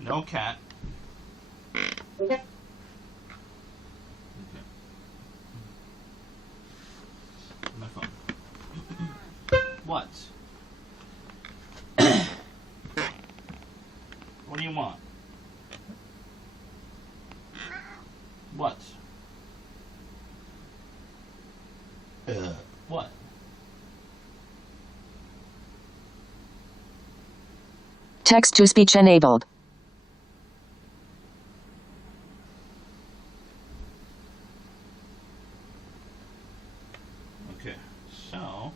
No cat. Okay. My phone. What? What do you want? What? What? Text to speech enabled. Okay, so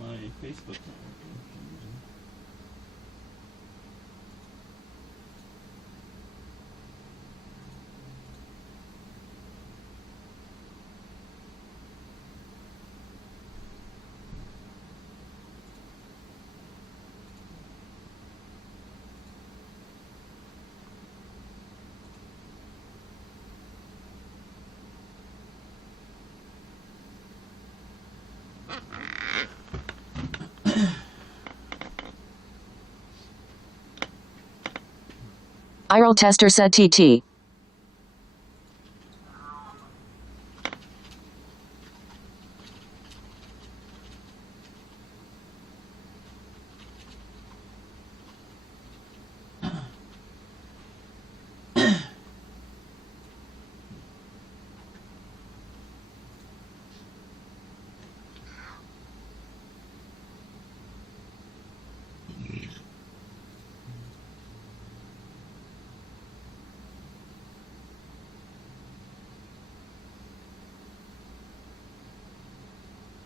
my Facebook not working for some reason. Iral tester said TT.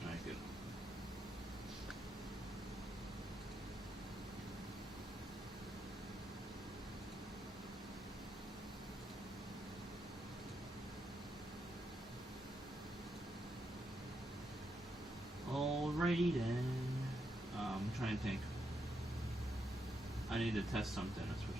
Alright, good. Alrighty then. I'm trying to think. I need to test something, that's for sure.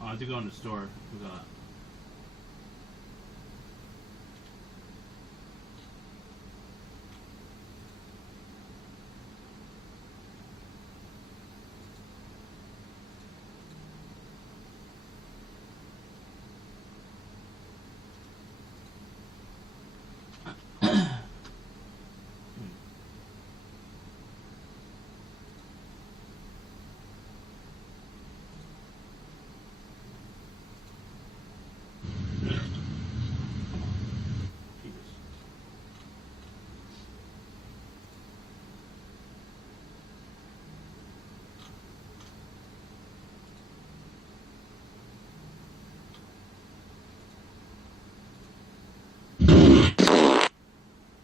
I have to go in the store. Forgot.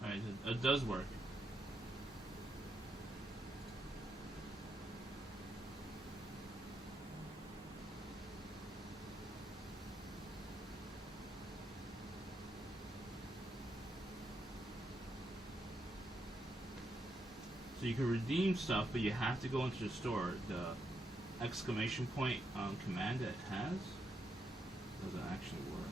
Alright, it does work. So you can redeem stuff, but you have to go into the store. The exclamation point command that it has doesn't actually work.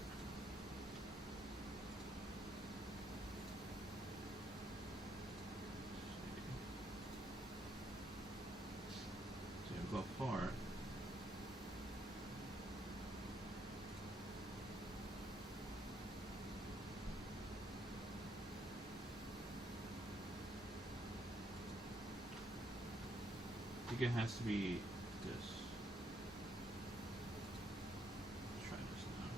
So you go for it. I think it has to be this. Let's try this now.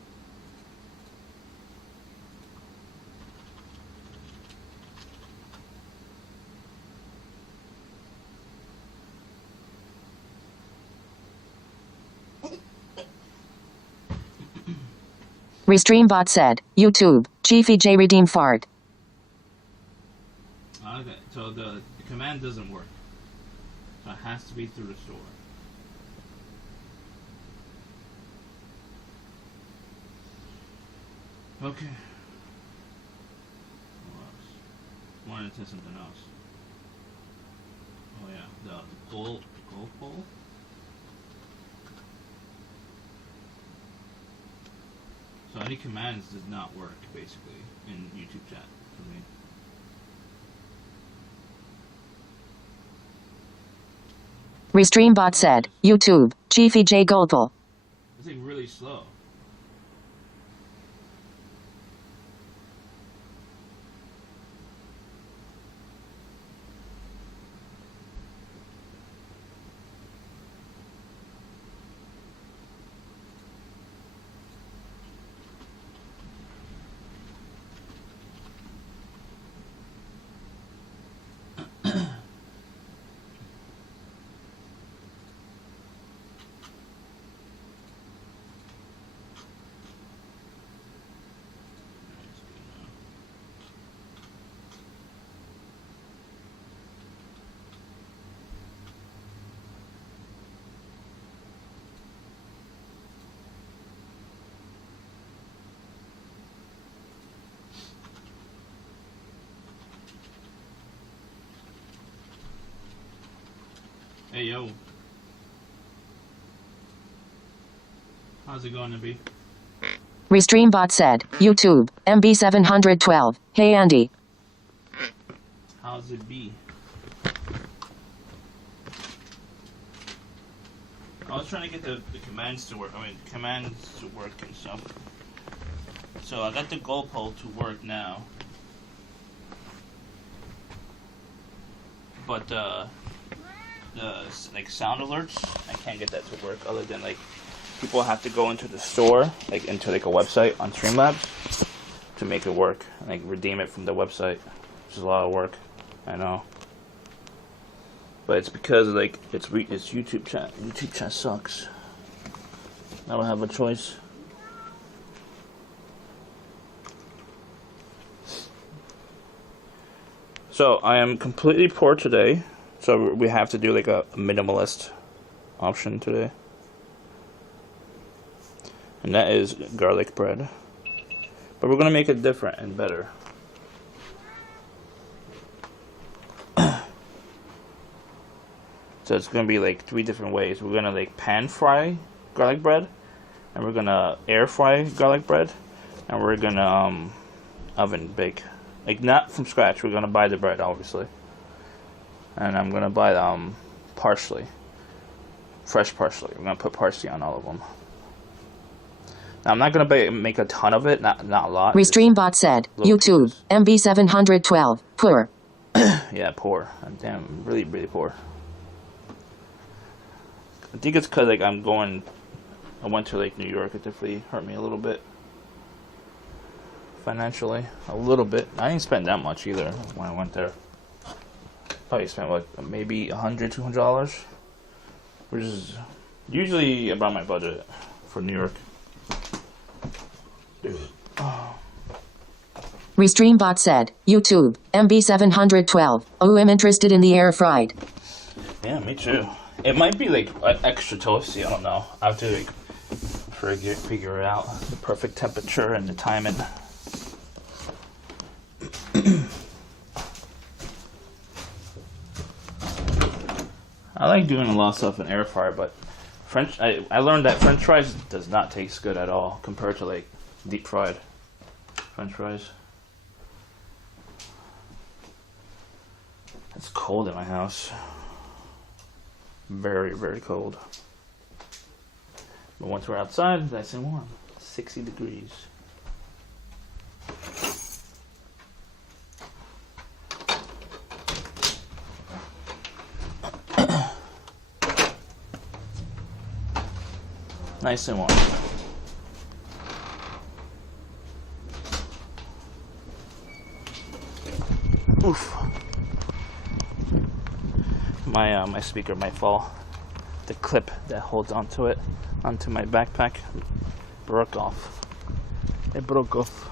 Restream bot said, YouTube, Chief EJ redeem fart. Okay, so the command doesn't work. So it has to be through the store. Okay. What else? Wanted to test something else. Oh yeah, the goalpoll. So any commands does not work basically in YouTube chat for me. Restream bot said, YouTube, Chief EJ goalpoll. It's like really slow. Hey yo. How's it going to be? Restream bot said, YouTube, MB712. Hey Andy. How's it be? I was trying to get the commands to work. Commands to work and stuff. So I got the goalpoll to work now. But the like sound alerts, I can't get that to work other than like people have to go into the store, like into like a website on Streamlabs to make it work, like redeem it from the website, which is a lot of work, I know. But it's because like it's YouTube chat. YouTube chat sucks. I don't have a choice. So I am completely poor today. So we have to do like a minimalist option today. And that is garlic bread. But we're going to make it different and better. So it's going to be like 3 different ways. We're going to like pan fry garlic bread. And we're going to air fry garlic bread. And we're going to oven bake. Like not from scratch. We're going to buy the bread obviously. And I'm going to buy parsley. Fresh parsley. We're going to put parsley on all of them. Now, I'm not going to make a ton of it. Not a lot. Restream bot said, YouTube, MB712. Poor. Yeah, poor. I'm damn, really, really poor. I think it's because like I went to like New York. It definitely hurt me a little bit. Financially. A little bit. I didn't spend that much either when I went there. Probably spent like maybe $100, $200, which is usually about my budget for New York. Oh. Restream bot said, YouTube, MB712. Oh, I'm interested in the air fried. Yeah, me too. It might be like extra toasty. I don't know. I have to like figure it out the perfect temperature and the timing. I like doing a lot of stuff in air fryer, but I learned that French fries does not taste good at all compared to like deep fried French fries. It's cold in my house. Very, very cold. But once we're outside, it's nice and warm. 60 degrees. Nice and warm. Oof. My speaker might fall. The clip that holds onto it, onto my backpack, broke off. It broke off.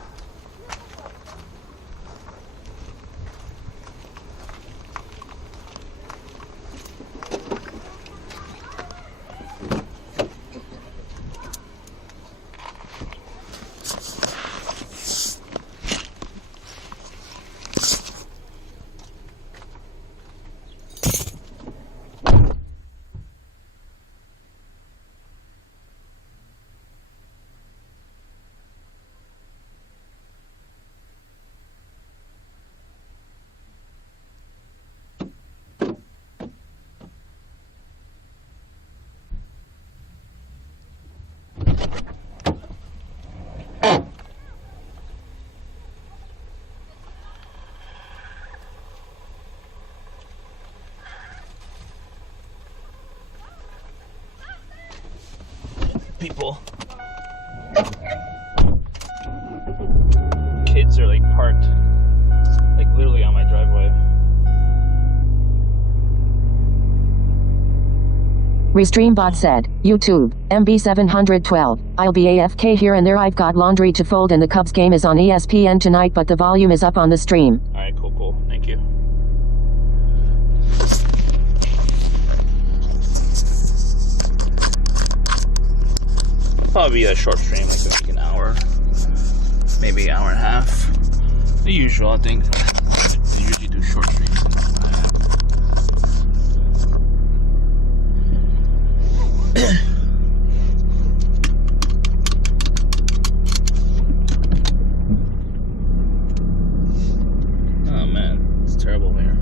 People. Kids are like parked, like literally on my driveway. Restreambot said, YouTube, MB712, I'll be AFK here and there. I've got laundry to fold and the Cubs game is on ESPN tonight, but the volume is up on the stream. Alright, cool. Thank you. Probably a short stream, like an hour, maybe an hour and a half. The usual, I think. They usually do short streams. Oh man, it's terrible here.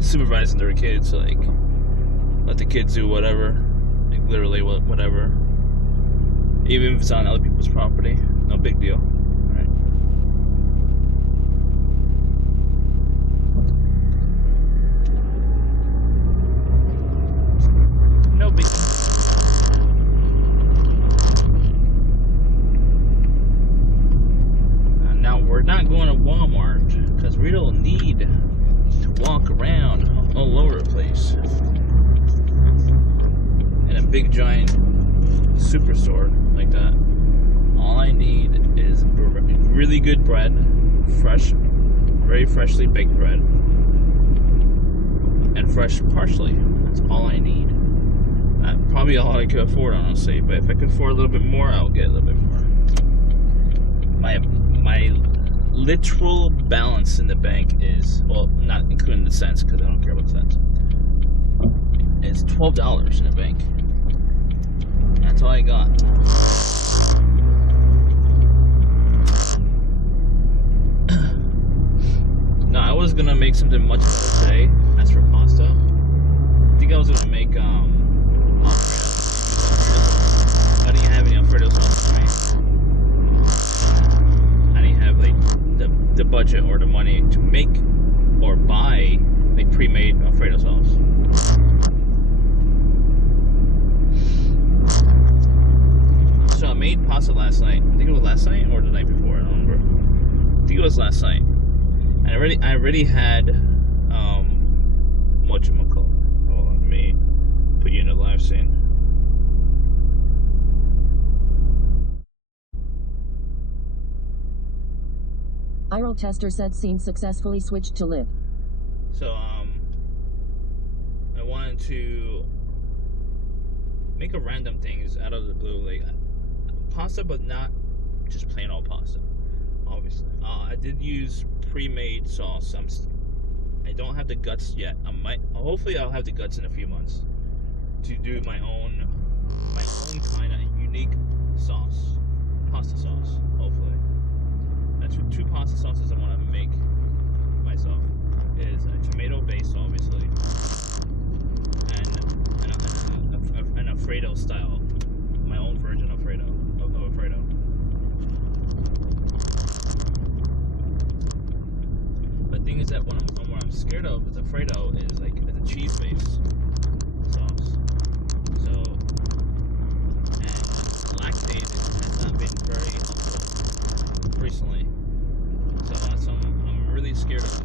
Supervising their kids, like let the kids do whatever, like literally whatever, even if it's on other people's property, no big deal. Right? No big deal. Now we're not going to Walmart because we don't need to walk around all over the place in a big giant superstore like that. All I need is really good bread, fresh, very freshly baked bread, and fresh parsley. That's all I need. That's probably all I could afford, honestly. But if I could afford a little bit more, I'll get a little bit more. My literal balance in the bank is, well, not including the cents because I don't care about the cents. It's $12 in the bank. That's all I got. No, I was gonna make something much better today. As for pasta, I think I was gonna make Alfredo. I didn't have any Alfredo sauce for me. The budget or the money to make or buy like pre-made Alfredo sauce. So I made pasta last night. I think it was last night or the night before. I don't remember. I think it was last night. And I already had whatchamacallit. Hold on, let me put you in the live scene. Iroh Tester said scene successfully switched to live. So I wanted to make a random things out of the blue, like pasta, but not just plain old pasta. Obviously, I did use pre-made sauce. I don't have the guts yet. Hopefully, I'll have the guts in a few months to do my own kind of unique sauce, pasta sauce. Hopefully. That's two pasta sauces I want to make myself. is tomato based, obviously, and an Alfredo style, my own version of Alfredo. The thing is that what I'm scared of with Alfredo is like it's a cheese based sauce. So, and lactate has not been very helpful recently. So that's I'm really scared of.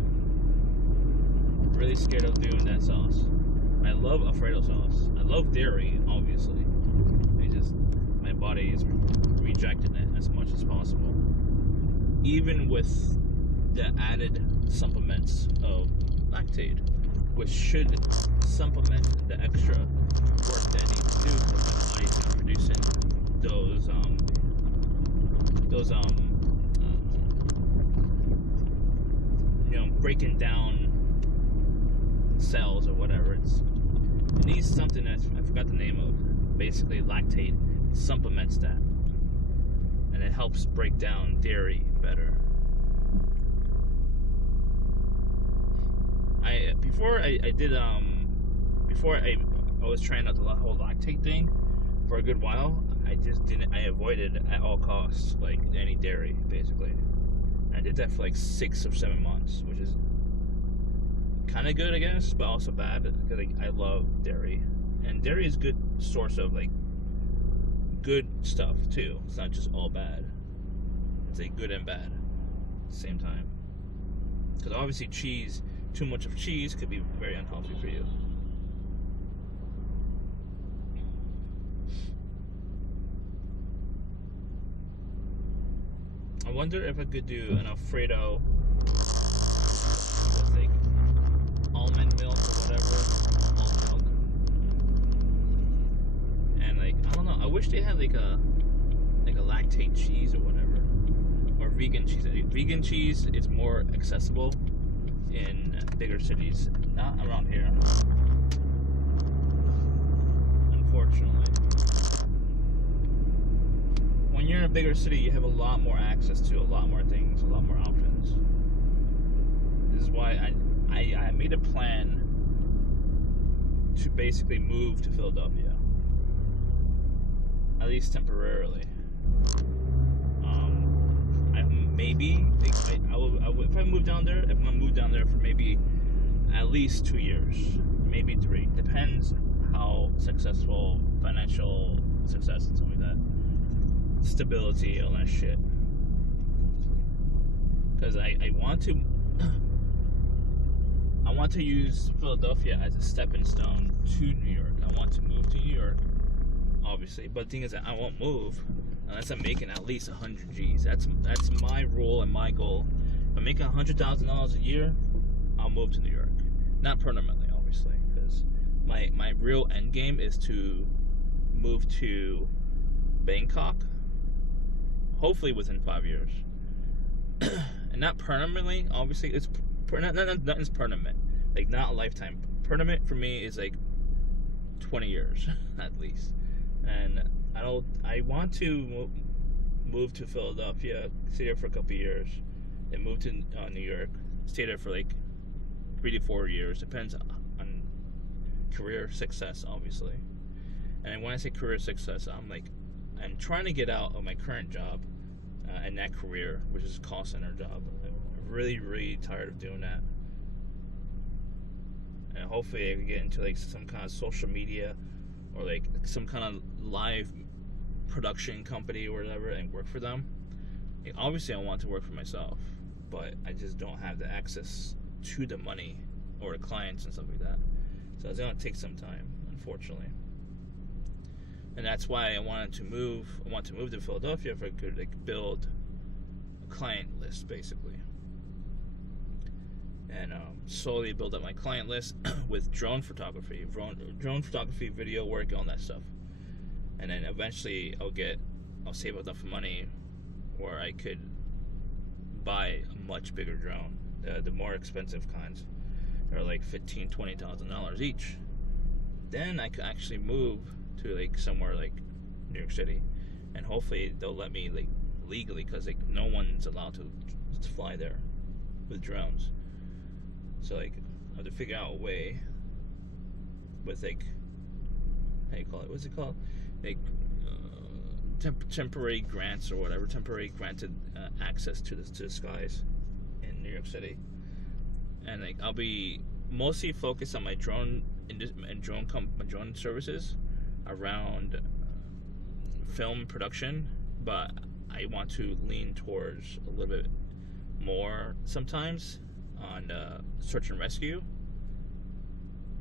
Really scared of doing that sauce. I love Alfredo sauce. I love dairy, obviously. My body is rejecting it as much as possible. Even with the added supplements of lactate, which should supplement the extra work that I need to do because my body's not producing those breaking down cells or whatever. It needs something that I forgot the name of. Basically, lactate supplements that, and it helps break down dairy better. I was trying out the whole lactate thing for a good while. I avoided at all costs like any dairy basically. I did that for like 6 or 7 months, which is kind of good, I guess, but also bad because I love dairy, and dairy is a good source of like good stuff too. It's not just all bad. It's like good and bad at the same time. Because obviously too much of cheese could be very unhealthy for you. I wonder if I could do an Alfredo with like almond milk or whatever, almond milk, and like I don't know. I wish they had like a lactate cheese or whatever, or vegan cheese. Vegan cheese is more accessible in bigger cities, not around here, unfortunately. When you're in a bigger city, you have a lot more access to a lot more things, a lot more options. This is why I made a plan to basically move to Philadelphia, at least temporarily. If I move down there, I'm gonna move down there for maybe at least 2 years, maybe 3. Depends how successful, financial success and stuff like that, stability, all that shit. Because I want to use Philadelphia as a stepping stone to New York. I want to move to New York, obviously, but the thing is that I won't move unless I'm making at least 100 G's. That's my rule and my goal. If I'm making $100,000 a year, I'll move to New York. Not permanently, obviously, because my real end game is to move to Bangkok, hopefully within 5 years. And not permanently, obviously. Nothing's permanent, like not a lifetime. Permanent for me is like 20 years at least. And I want to move to Philadelphia, stay there for a couple of years, then move to New York, stay there for like 3 to 4 years, depends on career success, obviously. And when I say career success, I'm trying to get out of my current job and that career, which is a call center job. I'm really, really tired of doing that. And hopefully I can get into like some kind of social media or like some kind of live production company or whatever and work for them. Obviously I want to work for myself, but I just don't have the access to the money or the clients and stuff like that. So it's going to take some time, unfortunately. And that's why I want to move to Philadelphia if I could like build a client list basically. And slowly build up my client list with drone photography, video work, all that stuff. And then eventually I'll save enough money where I could buy a much bigger drone. The more expensive kinds are like $15,000-$20,000 each. Then I could actually move to like somewhere like New York City, and hopefully they'll let me like legally, because like no one's allowed to fly there with drones. So like I have to figure out a way with like, how do you call it? What's it called? Like temporary grants or whatever, temporary granted access to the skies in New York City, and like I'll be mostly focused on my drone my drone services around film production, but I want to lean towards a little bit more sometimes on search and rescue,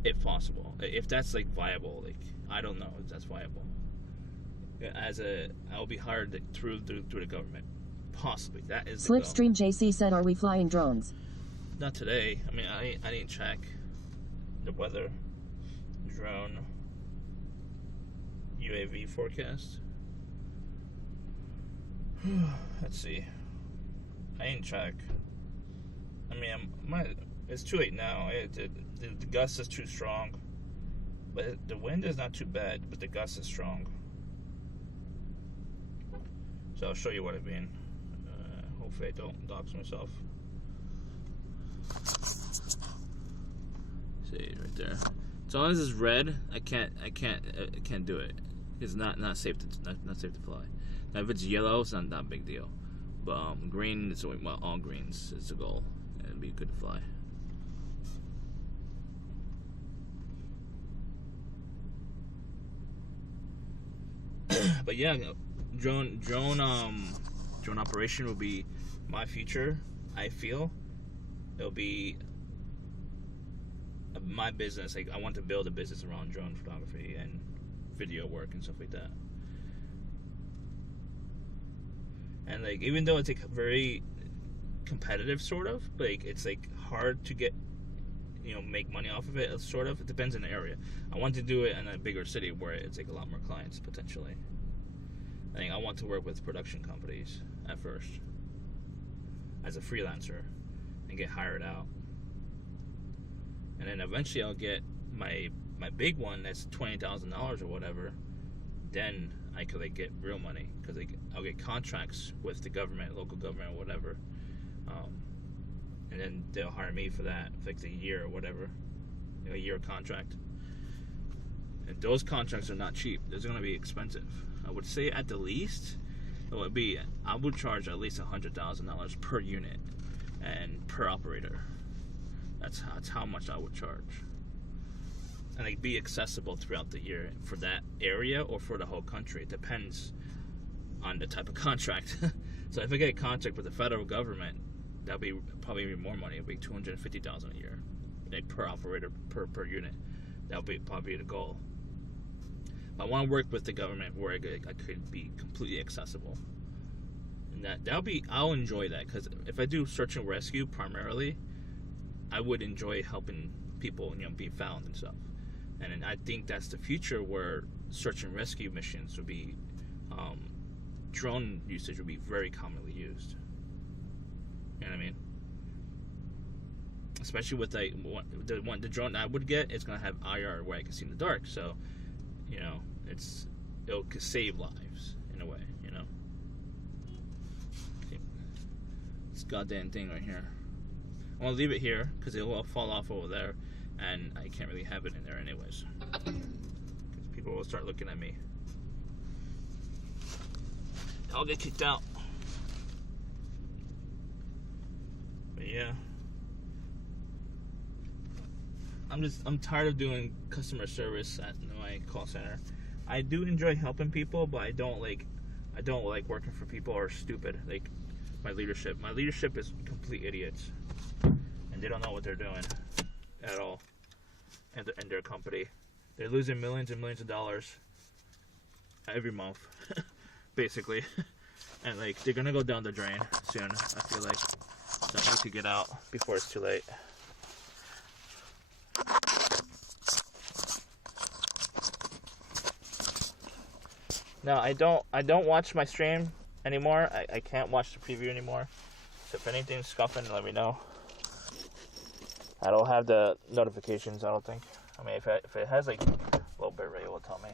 if possible, if that's like viable. Like I don't know if that's viable. I'll be hired through the government, possibly. That is Slipstream JC said, "Are we flying drones?" Not today. I mean, I didn't check the weather, drone, UAV forecast. Let's see. I didn't check. I mean, it's too late now. The gust is too strong, but the wind is not too bad. But the gust is strong. So I'll show you what I mean. Hopefully I don't dox myself. See right there. As long as it's red, I can't do it. It's not safe to fly. Now if it's yellow, it's not a big deal. But green, it's all greens is the goal, and it'd be good to fly. But yeah, drone operation will be my future. I feel it'll be my business. Like I want to build a business around drone photography and video work and stuff like that. And like even though it's like very competitive, sort of, like it's like hard to get, make money off of it. Sort of, it depends on the area. I want to do it in a bigger city where it's like a lot more clients potentially. I think I want to work with production companies at first as a freelancer and get hired out, and then eventually I'll get my big one that's $20,000 or whatever. Then I could like get real money because I'll get contracts with the government, local government, or whatever, and then they'll hire me for that for like a year or whatever, a year contract. And those contracts are not cheap. They're going to be expensive. I would say at the least, I would charge at least $100,000 per unit and per operator. That's how much I would charge. And like be accessible throughout the year for that area or for the whole country. It depends on the type of contract. So if I get a contract with the federal government, that'll be probably more money. It'll be $250,000 a year, like per operator per unit. That'll be probably the goal. I want to work with the government where I could be completely accessible, and I'll enjoy that, because if I do search and rescue primarily, I would enjoy helping people, be found and stuff. And I think that's the future, where search and rescue missions would be, drone usage would be very commonly used. You know what I mean? Especially with the drone I would get, it's gonna have IR where I can see in the dark, so it'll save lives in a way. This goddamn thing right here. I want to leave it here because it will fall off over there, and I can't really have it in there anyways, because people will start looking at me. I'll get kicked out. But yeah, I'm tired of doing customer service at my call center. I do enjoy helping people, but I don't like working for people who are stupid. Like my leadership is complete idiots, and they don't know what they're doing at all. And their company, they're losing millions and millions of dollars every month, basically, and like they're gonna go down the drain soon. I feel like, so I need to get out before it's too late. No, I don't watch my stream anymore. I can't watch the preview anymore. So if anything's scuffing, let me know. I don't have the notifications, I don't think. I mean, if it has like low bit rate, it will tell me.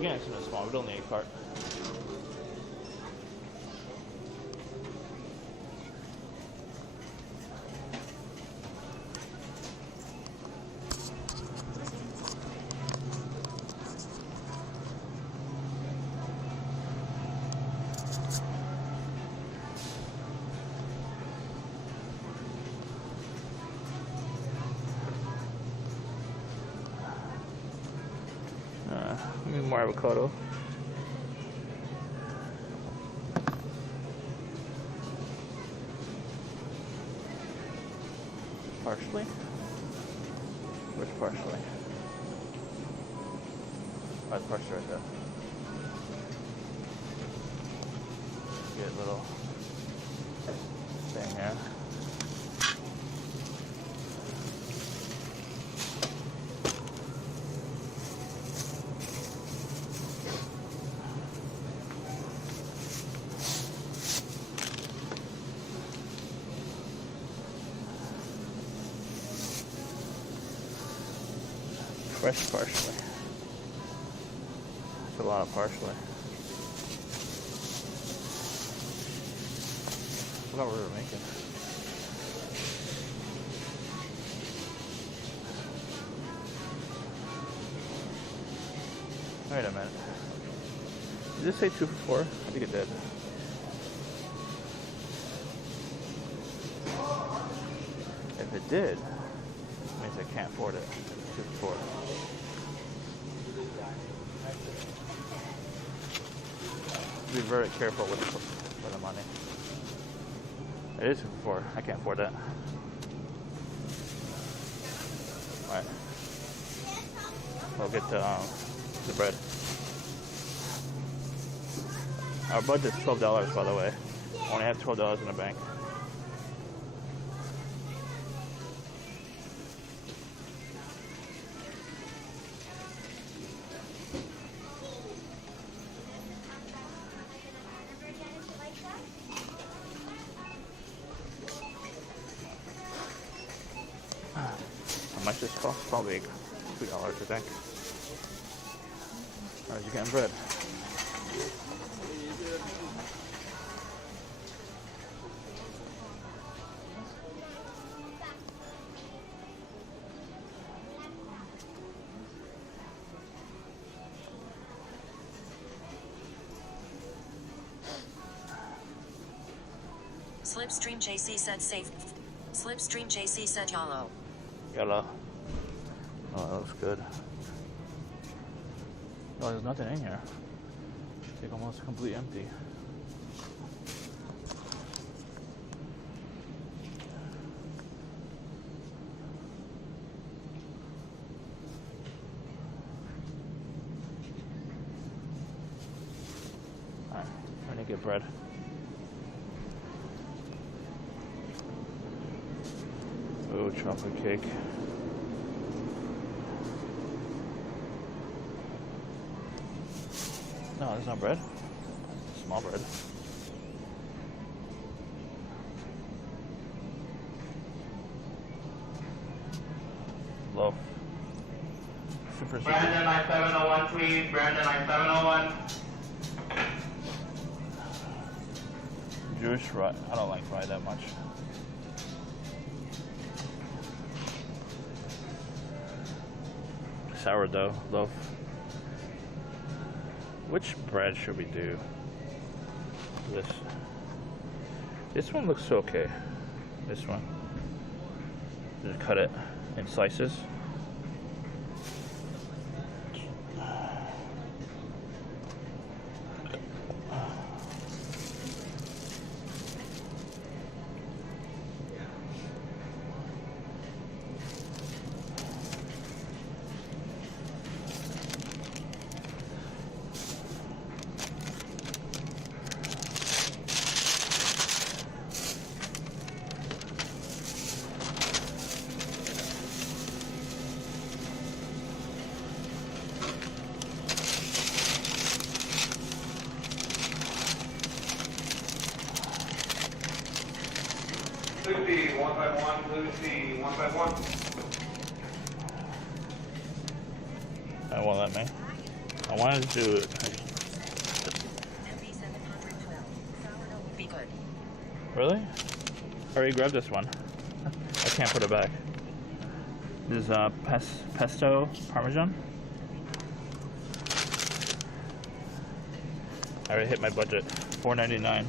Again, it's in a small. We don't need a cart. Give me more avocado. Partially? Where's partially? Oh, that's partially right there. Get a little thing here. Fresh parsley. That's a lot of parsley. I forgot what we were making. Wait a minute. Did this say 2 for $4? I think it did. If it did, it means I can't afford it. 2 for $4. Be very careful with the money. It is 2 for $4. I can't afford that. Alright. We'll get the bread. Our budget's $12, by the way. Only have $12 in the bank. How much this costs? Probably $2, I think. Alright, you getting bread? Slipstream JC said safe. Slipstream JC said YOLO. YOLO. Oh, that looks good. Oh, there's nothing in here. It's like almost completely empty. Alright, I'm gonna get bread. Oh, chocolate cake. No, there's no bread. Small bread. Loaf. Super Brandon, I-701, please. Brandon, I-701. Jewish rye. I don't like rye that much. Sourdough loaf. Which bread should we do? This one looks okay. This one. Just cut it in slices. Lucy, 151, Lucy, 151. That won't let me. I wanted to do it. Sourdough would be good. Really? I already grabbed this one. I can't put it back. This is pesto parmesan. I already hit my budget. $4.99.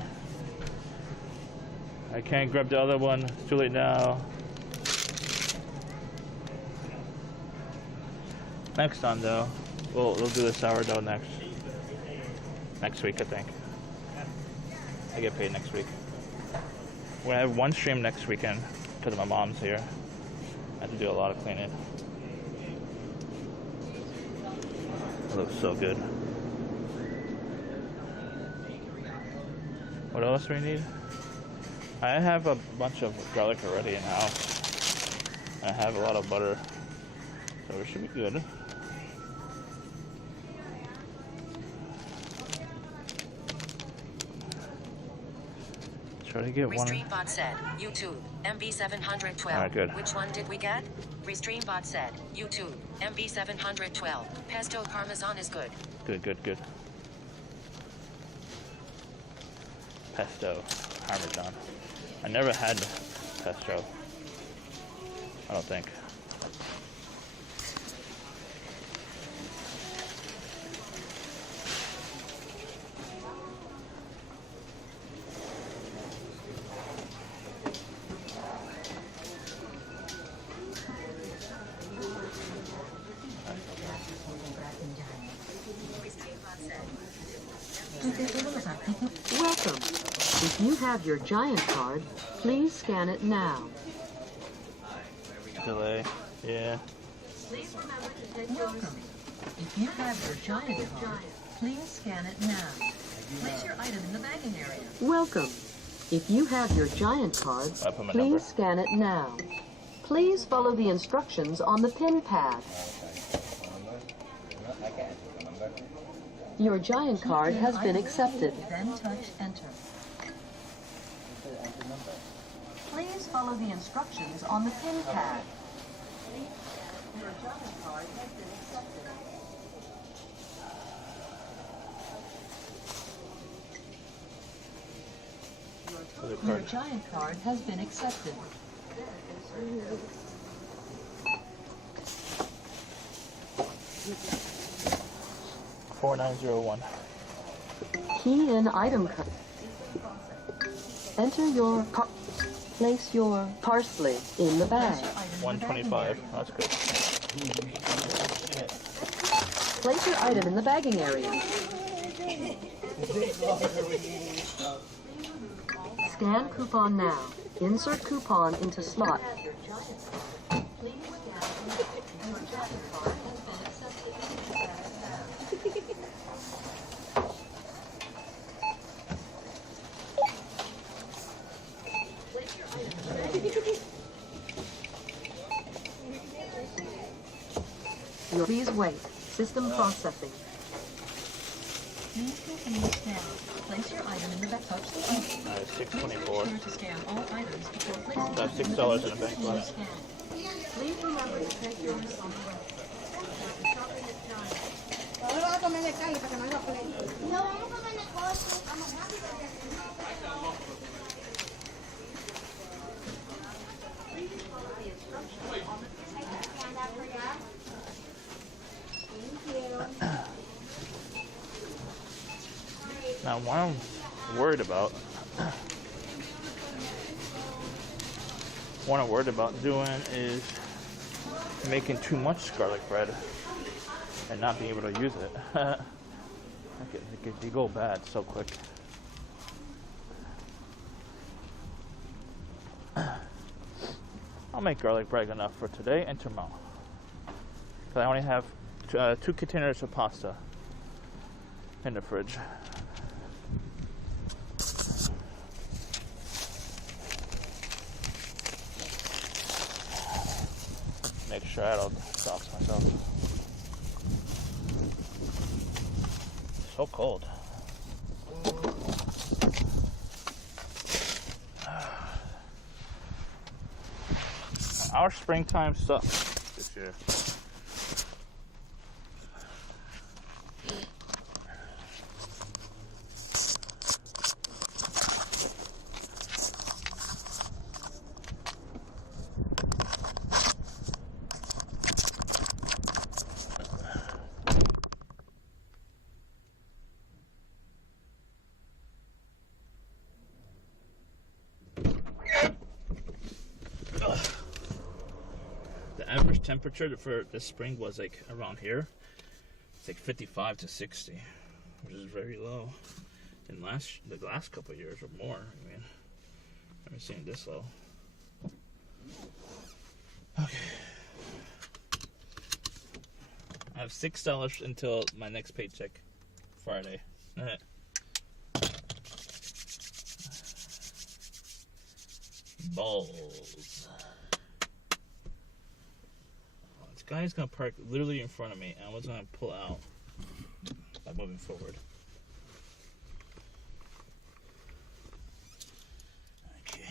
I can't grab the other one. It's too late now. Next time though, we'll do the sourdough next week, I think. I get paid next week. We're gonna have one stream next weekend because my mom's here. I have to do a lot of cleaning. It looks so good. What else do we need? I have a bunch of garlic already in the house. I have a lot of butter, so it should be good. Try to get one. Restreambot said, YouTube, MB712. Alright, good. Which one did we get? Restreambot said, YouTube, MB712. Pesto Parmesan is good. Good. Pesto Parmesan. I never had pesto. I don't think. Welcome. If you have your Giant card, please scan it now. Delay. Yeah. Please remember to take Welcome. If you have your Giant card, please scan it now. Place your item in the bagging area. Welcome. If you have your Giant card, I put my please number. scan it now. Please follow the instructions on the pin pad. Your Giant card has been accepted. Then touch enter. Please follow the instructions on the pin pad. Your Giant card has been accepted. Your Giant card has been accepted. $4901. Key in item code. Enter your place your parsley in the bag. 125. That's good. Place your item in the bagging area. Scan coupon now. Insert coupon into slot. Please wait. System processing. Please continue to scan. Place your item in the back. Touch the button. Alright, $6.24. Please to scan all items before placing That's $6 in the bank balance. Please remember to take your responsibility. Ahora vamos a comer de calle para que no haya pleito. No, vamos a comer de coche. Vamos rápido. Now, what I'm worried about doing is making too much garlic bread and not being able to use it. They go bad so quick. I'll make garlic bread enough for today and tomorrow. Because I only have 2 containers of pasta in the fridge. Make sure I don't sauce myself. So cold. Our springtime sucks this year. temperature for this spring was like around here. It's like 55 to 60, which is very low. In the last couple of years or more. I mean, I haven't seen it this low. Okay. I have $6 until my next paycheck, Friday. Balls. This guy's gonna park literally in front of me, and I was gonna pull out by moving forward. Okay.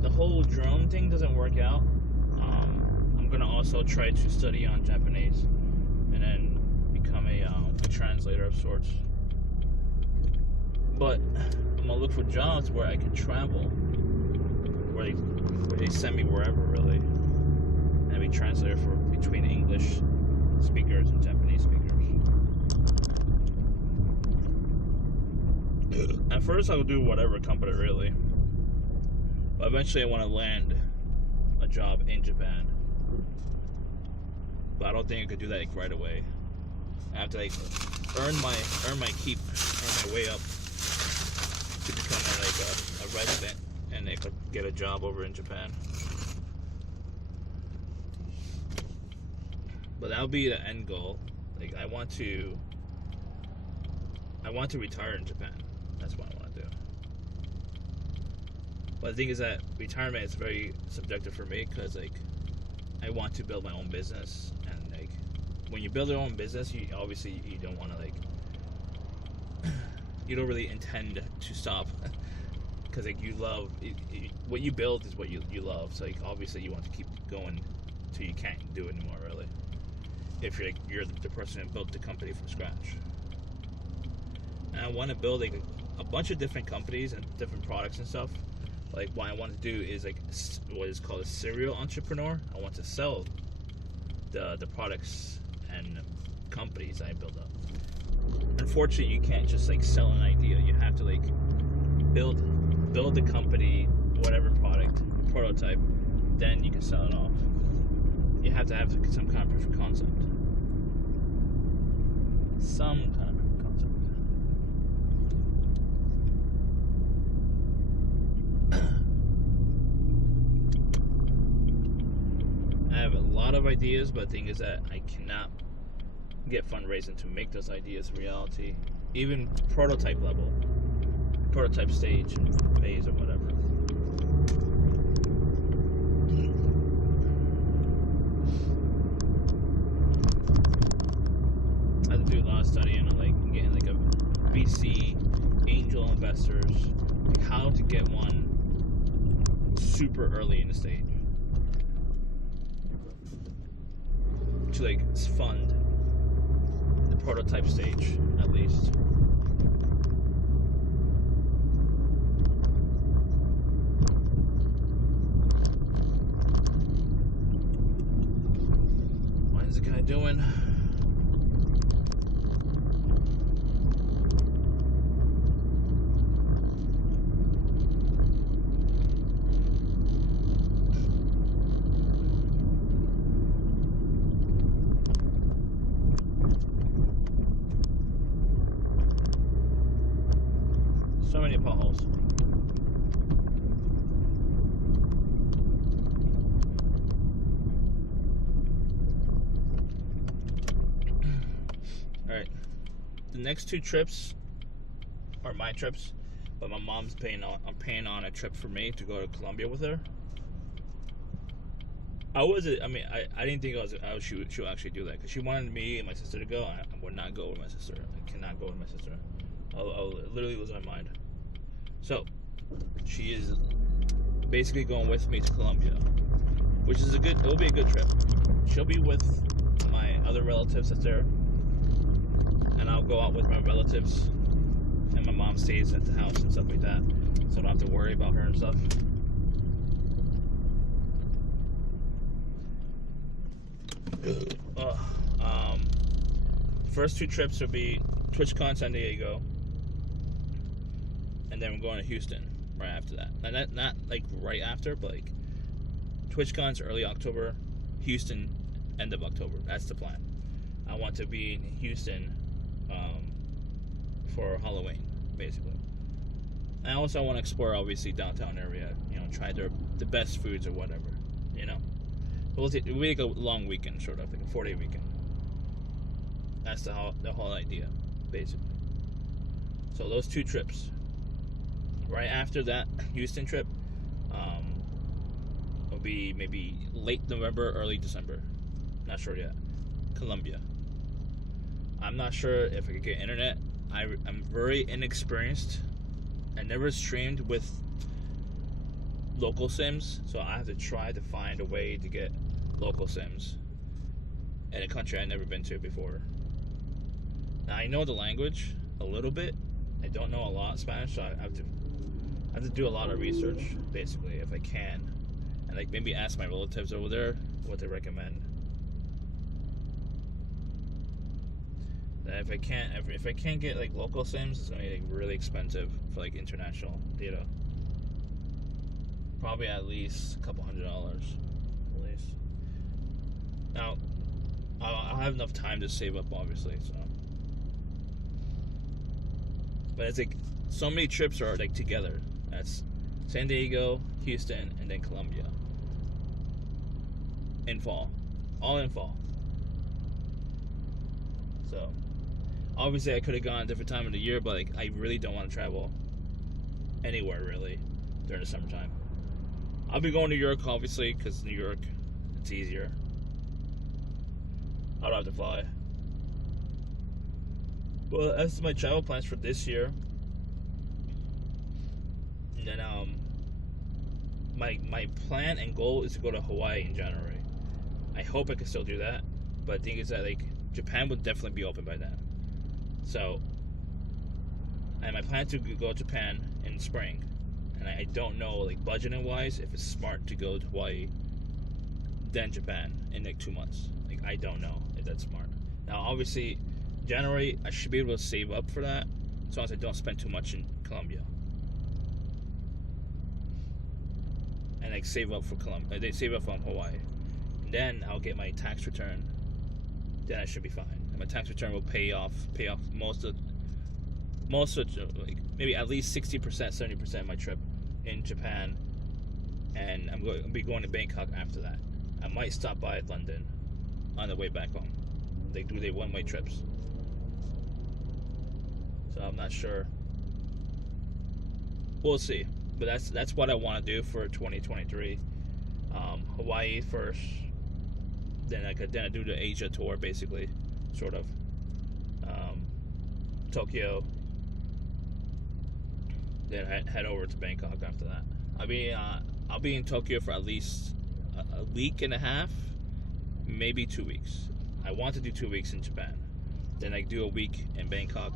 The whole drone thing doesn't work out, I'm gonna also try to study on Japanese and then become a translator of sorts. But I'm gonna look for jobs where I can travel, where they send me wherever really, and be translator for between English speakers and Japanese speakers. At first, I'll do whatever company really. But eventually I want to land a job in Japan. But I don't think I could do that like right away. I have to like earn my keep, earn my way up to become like a resident and I could get a job over in Japan. But that'll be the end goal. Like I want to retire in Japan. That's what I want to do. But the thing is that retirement is very subjective for me because like I want to build my own business, and like when you build your own business, you obviously you don't want to like you don't really intend to stop because like you love what you build is what you love. So like obviously you want to keep going till you can't do it anymore really. If you're the person who built the company from scratch, and I want to build like a bunch of different companies and different products and stuff. Like what I want to do is like what is called a serial entrepreneur. I want to sell the products and companies I build up. Unfortunately, you can't just like sell an idea. You have to like build the company, whatever product, prototype, then you can sell it off. You have to have some kind of proof of concept. Some kind of proof of concept. I have a lot of ideas, but the thing is that I cannot get fundraising to make those ideas reality. Even prototype level, prototype stage and phase or whatever. I have to do a lot of studying on like getting like a VC, angel investors, like how to get one super early in the stage. To like fund the prototype stage at least. What is the guy doing? So many potholes. Alright. The next two trips are my trips, but my mom's I'm paying on a trip for me to go to Colombia with her. I didn't think she would actually do that because she wanted me and my sister to go. I would not go with my sister. I cannot go with my sister. I'll literally lose my mind. So, she is basically going with me to Colombia, which is it'll be a good trip. She'll be with my other relatives that's there, and I'll go out with my relatives, and my mom stays at the house and stuff like that, so I don't have to worry about her and stuff. First two trips will be TwitchCon San Diego, and then we're going to Houston right after that. And not like right after, but like TwitchCon's early October, Houston end of October. That's the plan. I want to be in Houston for Halloween, basically. I also want to explore, obviously, downtown area. You know, try the best foods or whatever. You know, we'll take a long weekend, sort of like a 4-day weekend. That's the whole idea, basically. So those two trips. Right after that Houston trip, will be maybe late November, early December. Not sure yet. Colombia. I'm not sure if I could get internet. I'm very inexperienced. I never streamed with local sims, so I have to try to find a way to get local sims in a country I've never been to before. Now I know the language a little bit. I don't know a lot of Spanish, so I have to do a lot of research, basically, if I can, and like maybe ask my relatives over there what they recommend. And if I can't get like local sims, it's gonna be like really expensive for like international data. Probably at least a couple $100 at least. Now I'll have enough time to save up, obviously. So, but it's like so many trips are like together. That's San Diego, Houston, and then Colombia in fall, all in fall. So obviously I could have gone a different time of the year, but like I really don't want to travel anywhere really during the summertime. I'll be going to New York, obviously, because New York, it's easier. I don't have to fly. Well, that's my travel plans for this year. And then my plan and goal is to go to Hawaii in January. I hope I can still do that, but the thing is that like Japan would definitely be open by then. So, and my plan to go to Japan in spring, and I don't know like budgeting wise if it's smart to go to Hawaii then Japan in like 2 months. Like I don't know if that's smart. Now obviously January I should be able to save up for that as long as I don't spend too much in Colombia. And like save up for Colombia. They save up from Hawaii. And then I'll get my tax return. Then I should be fine. And my tax return will pay off most of like maybe at least 60%, 70% of my trip in Japan. And I'll be going to Bangkok after that. I might stop by London on the way back home. They do their one-way trips. So I'm not sure. We'll see. But that's what I want to do for 2023. Hawaii first, then I do the Asia tour, basically, sort of. Tokyo, then head over to Bangkok after that. I'll be in Tokyo for at least a week and a half, maybe 2 weeks. I want to do 2 weeks in Japan, then I do a week in Bangkok,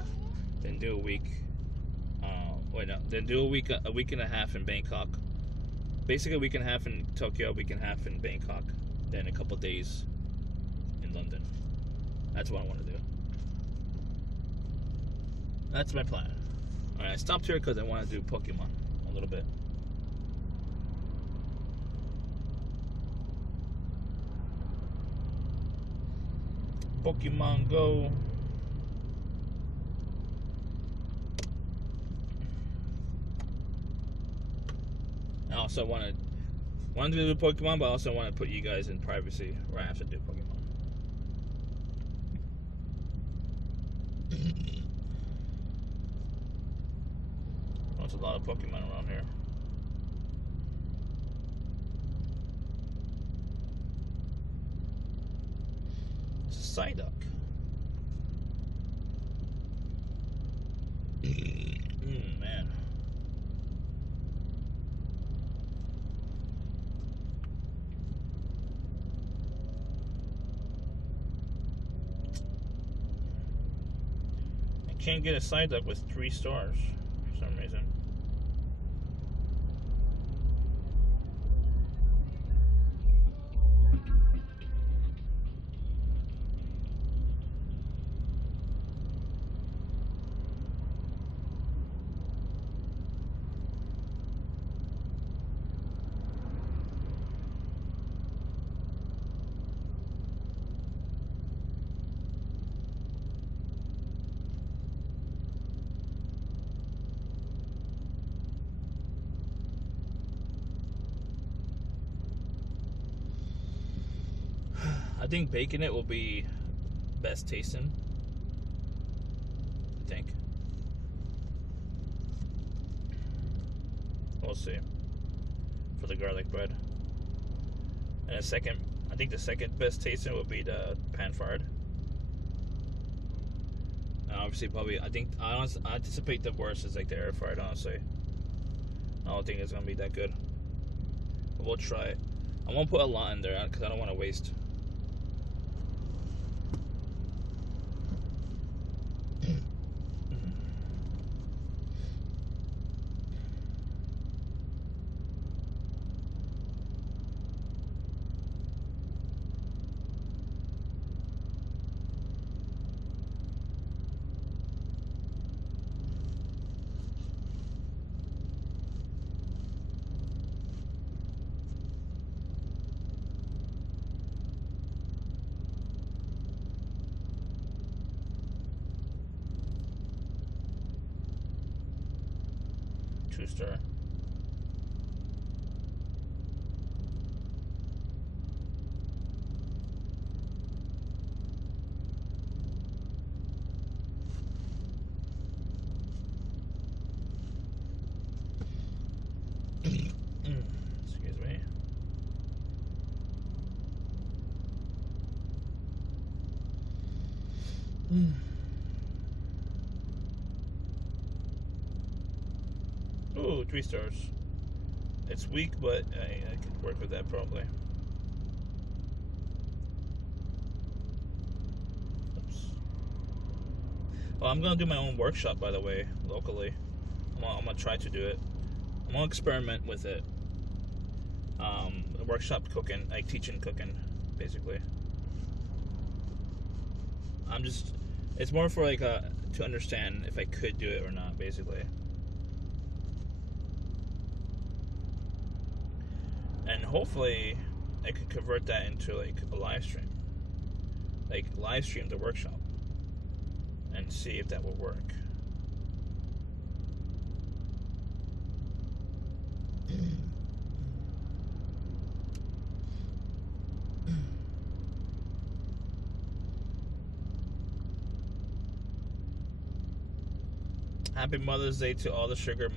then do a week. Then do a week and a half in Bangkok. Basically a week and a half in Tokyo, a week and a half in Bangkok, then a couple days in London. That's what I want to do. That's my plan. Alright, I stopped here because I want to do Pokemon a little bit. Pokemon Go. I also wanted to do Pokemon, but I also want to put you guys in privacy where I have to do Pokemon. There's a lot of Pokemon around here. It's a Psyduck. Man. can't get a side duck with 3 stars for some reason. I think baking it will be best tasting. I think. We'll see. For the garlic bread. And I think the second best tasting will be the pan fried. Obviously, probably, I anticipate the worst is like the air fried, honestly. I don't think it's gonna be that good. But we'll try it. I won't put a lot in there because I don't want to waste. Star. Excuse me. Ooh, 3 stars. It's weak, but I can work with that probably. Oops. Well, I'm gonna do my own workshop, by the way, locally. I'm gonna try to do it. I'm gonna experiment with it. A workshop cooking, like teaching cooking, basically. It's more for like to understand if I could do it or not, basically. And hopefully I could convert that into like a live stream. Like live stream the workshop and see if that will work. Happy Mother's Day to all the sugar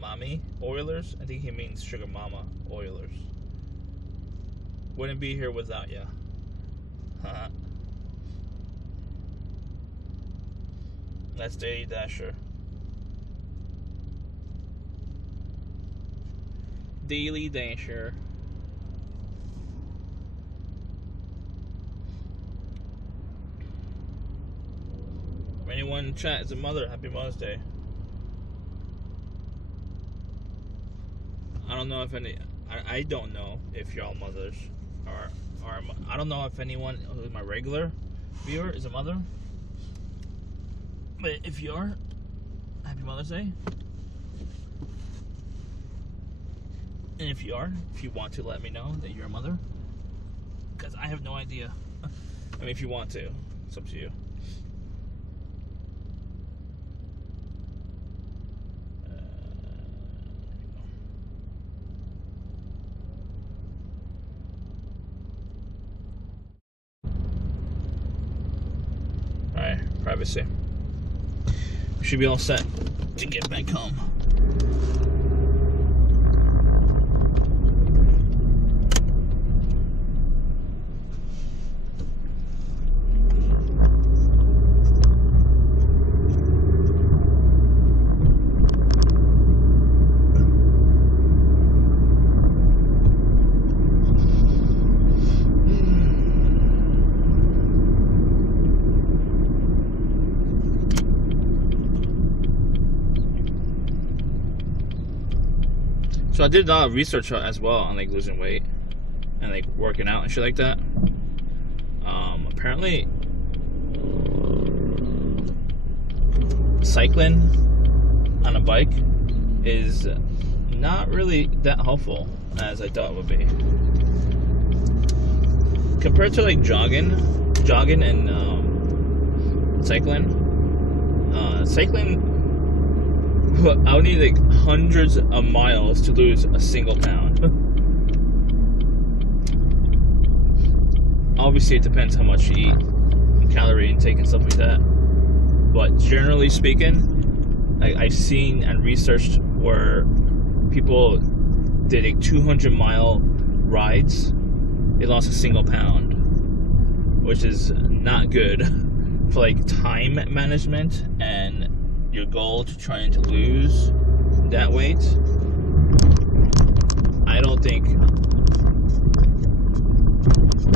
mommy Oilers. I think he means sugar mama Oilers. Wouldn't be here without ya. That's Daily Dasher. Daily Dasher. Anyone in chat is a mother, happy Mother's Day. I don't know if I don't know if y'all mothers are I don't know if anyone who's my regular viewer is a mother. But if you are, happy Mother's Day. And if you want to let me know that you're a mother, because I have no idea. I mean, if you want to, it's up to you. Alright, privacy. We should be all set to get back home. So I did a lot of research as well on like losing weight and like working out and shit like that. Apparently cycling on a bike is not really that helpful as I thought it would be. Compared to like jogging and cycling, I would need like hundreds of miles to lose a single pound. Obviously, it depends how much you eat, and calorie intake and stuff like that. But generally speaking, I've seen and researched where people did like 200-mile rides, they lost a single pound, which is not good for like time management and your goal to trying to lose that weight. I don't think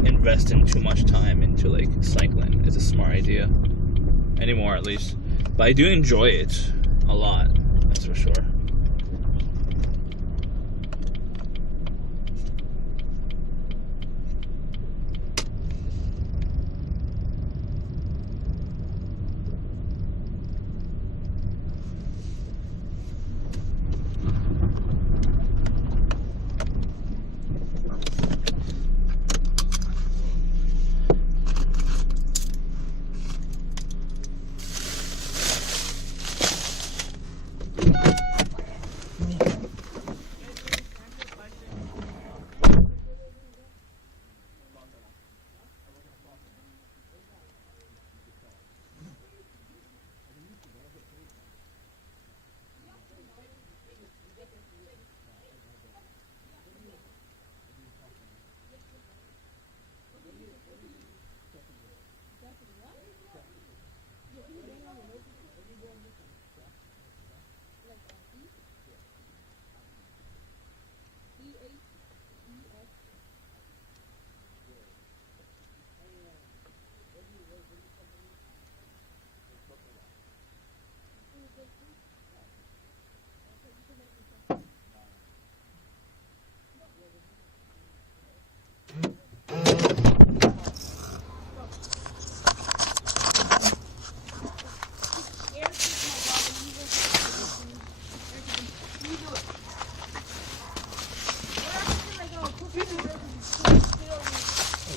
investing too much time into like cycling is a smart idea anymore, at least. But I do enjoy it a lot, that's for sure.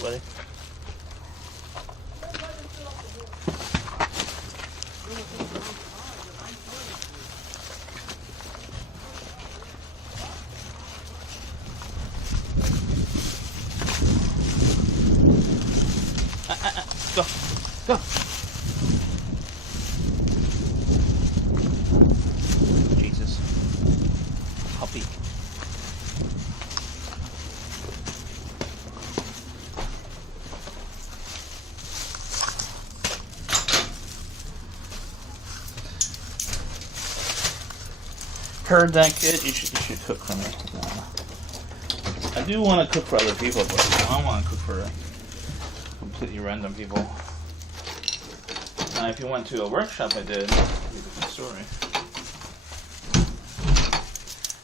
Buddy. Go. Go. Jesus. Puppy. Heard that, kid? You should cook for me. I do want to cook for other people, but I don't want to cook for completely random people. If you went to a workshop I did, it'd be a different story.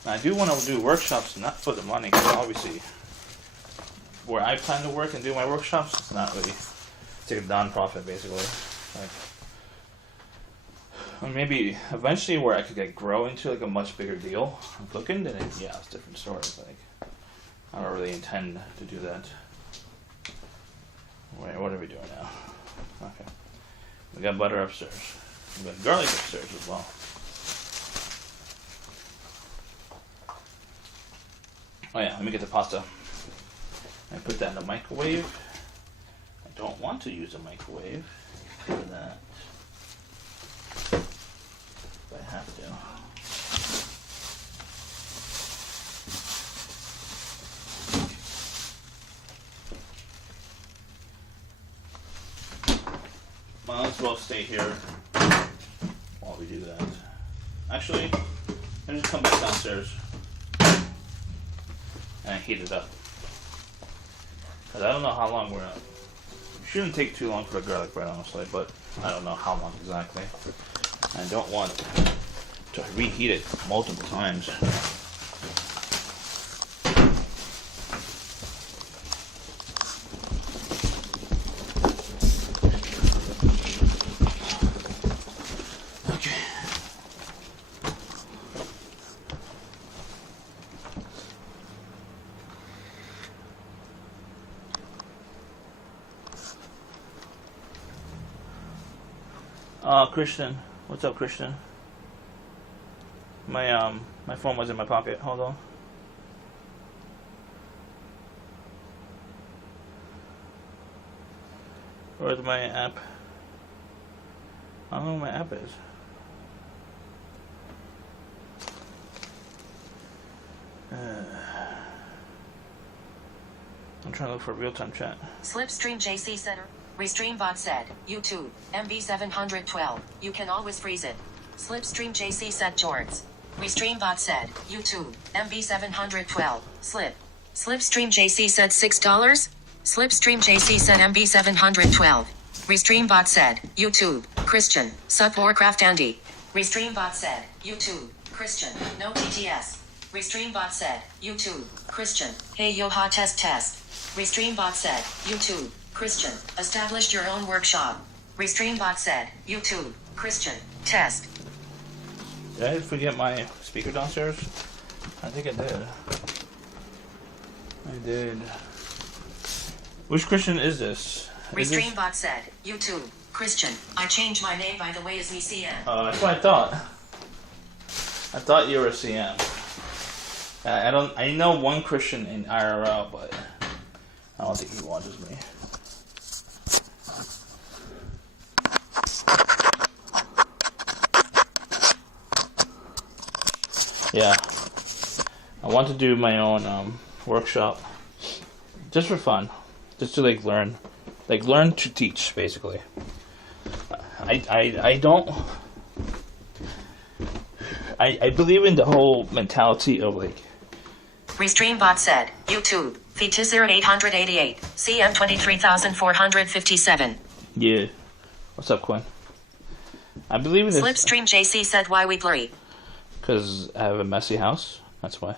I do want to do workshops, not for the money, because obviously where I plan to work and do my workshops, it's not really, it's like a non-profit basically. Like, or maybe eventually where I could like grow into like a much bigger deal in cooking, then it's a different story. But like, I don't really intend to do that. Wait, what are we doing now? Okay. We got butter upstairs. We got garlic upstairs as well. Oh yeah, let me get the pasta. I put that in the microwave. I don't want to use a microwave for that. But I have to. Might as well stay here while we do that. Actually, let me just come back downstairs and heat it up. Because I don't know how long we're at. It shouldn't take too long for the garlic bread, honestly, but I don't know how long exactly. I don't want to reheat it multiple times. Christian. What's up, Christian? My phone was in my pocket. Hold on. Where's my app? I don't know where my app is. I'm trying to look for real-time chat. Slipstream JC Center. Restream bot said, YouTube, MB712. You can always freeze it. Slipstream JC said Jorts. Restream bot said, YouTube, MB712. Slipstream JC said $6. Slipstream JC said MB712. Restream bot said, YouTube, Christian, Sup Warcraft Andy. Restream bot said, YouTube, Christian, no TTS. Restream bot said, YouTube, Christian, hey yo ha test. Restream bot said, YouTube, Christian, established your own workshop. Restream bot said, YouTube, Christian, test. Did I forget my speaker downstairs? I think I did. I did. Which Christian is this? Restream bot said, YouTube, Christian, I changed my name by the way as me CM. That's what I thought. I thought you were a CM. I know one Christian in IRL, but I don't think he watches me. Yeah, I want to do my own workshop, just for fun, just to learn to teach, basically. I believe in the whole mentality of Restream bot said, YouTube, V20888, CM 23457. Yeah. What's up, Quinn? I believe in this. Slipstream JC said why we blurry. Because I have a messy house. That's why.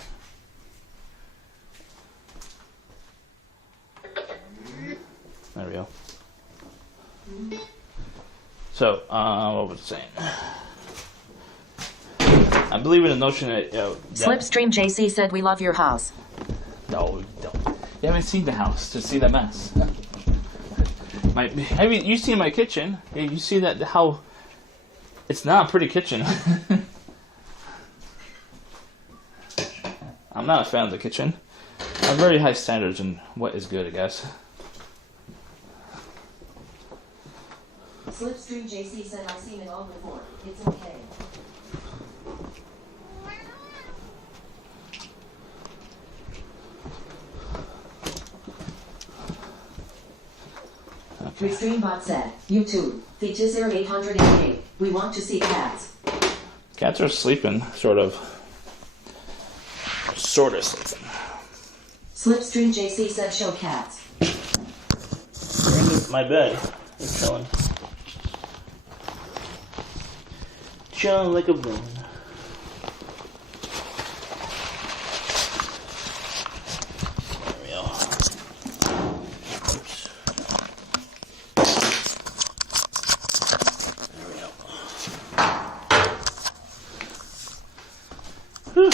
There we go. So, what was I saying? I believe in the notion that... Slipstream JC said we love your house. No, we don't. You haven't seen the house to see the mess. You seen my kitchen. You see that how... It's not a pretty kitchen. I'm not a fan of the kitchen. I have very high standards in what is good, I guess. Slipstream JC said I've seen it all before. It's okay. Restreambot said, YouTube, features 0888. We want to see cats. Cats are sleeping, sort of. Sort of sleeping. Slipstream JC said show cats. My bed. They're chilling. Chilling like a villain. There we go. Oops. There we go. Whew.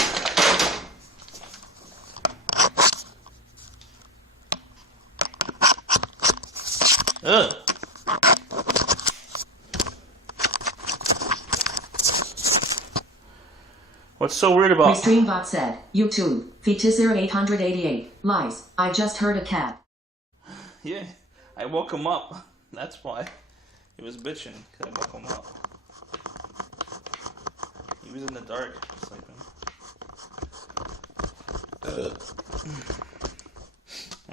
Ugh. What's so weird about... Restreambot said, YouTube, features 0888. Lies, I just heard a cat. Yeah, I woke him up. That's why. He was bitching, because I woke him up. He was in the dark, sleeping. There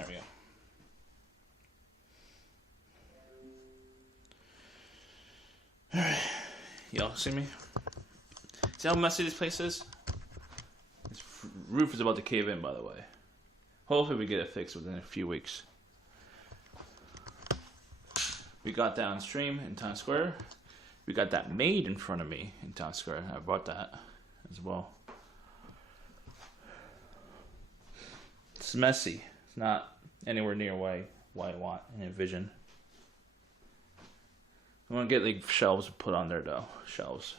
we go. Alright. Y'all see me? See how messy this place is? This roof is about to cave in, by the way. Hopefully we get it fixed within a few weeks. We got that on stream in Times Square. We got that made in front of me in Times Square. I bought that as well. It's messy. It's not anywhere near what I want and envision. I want to get shelves put on there though. Shelves.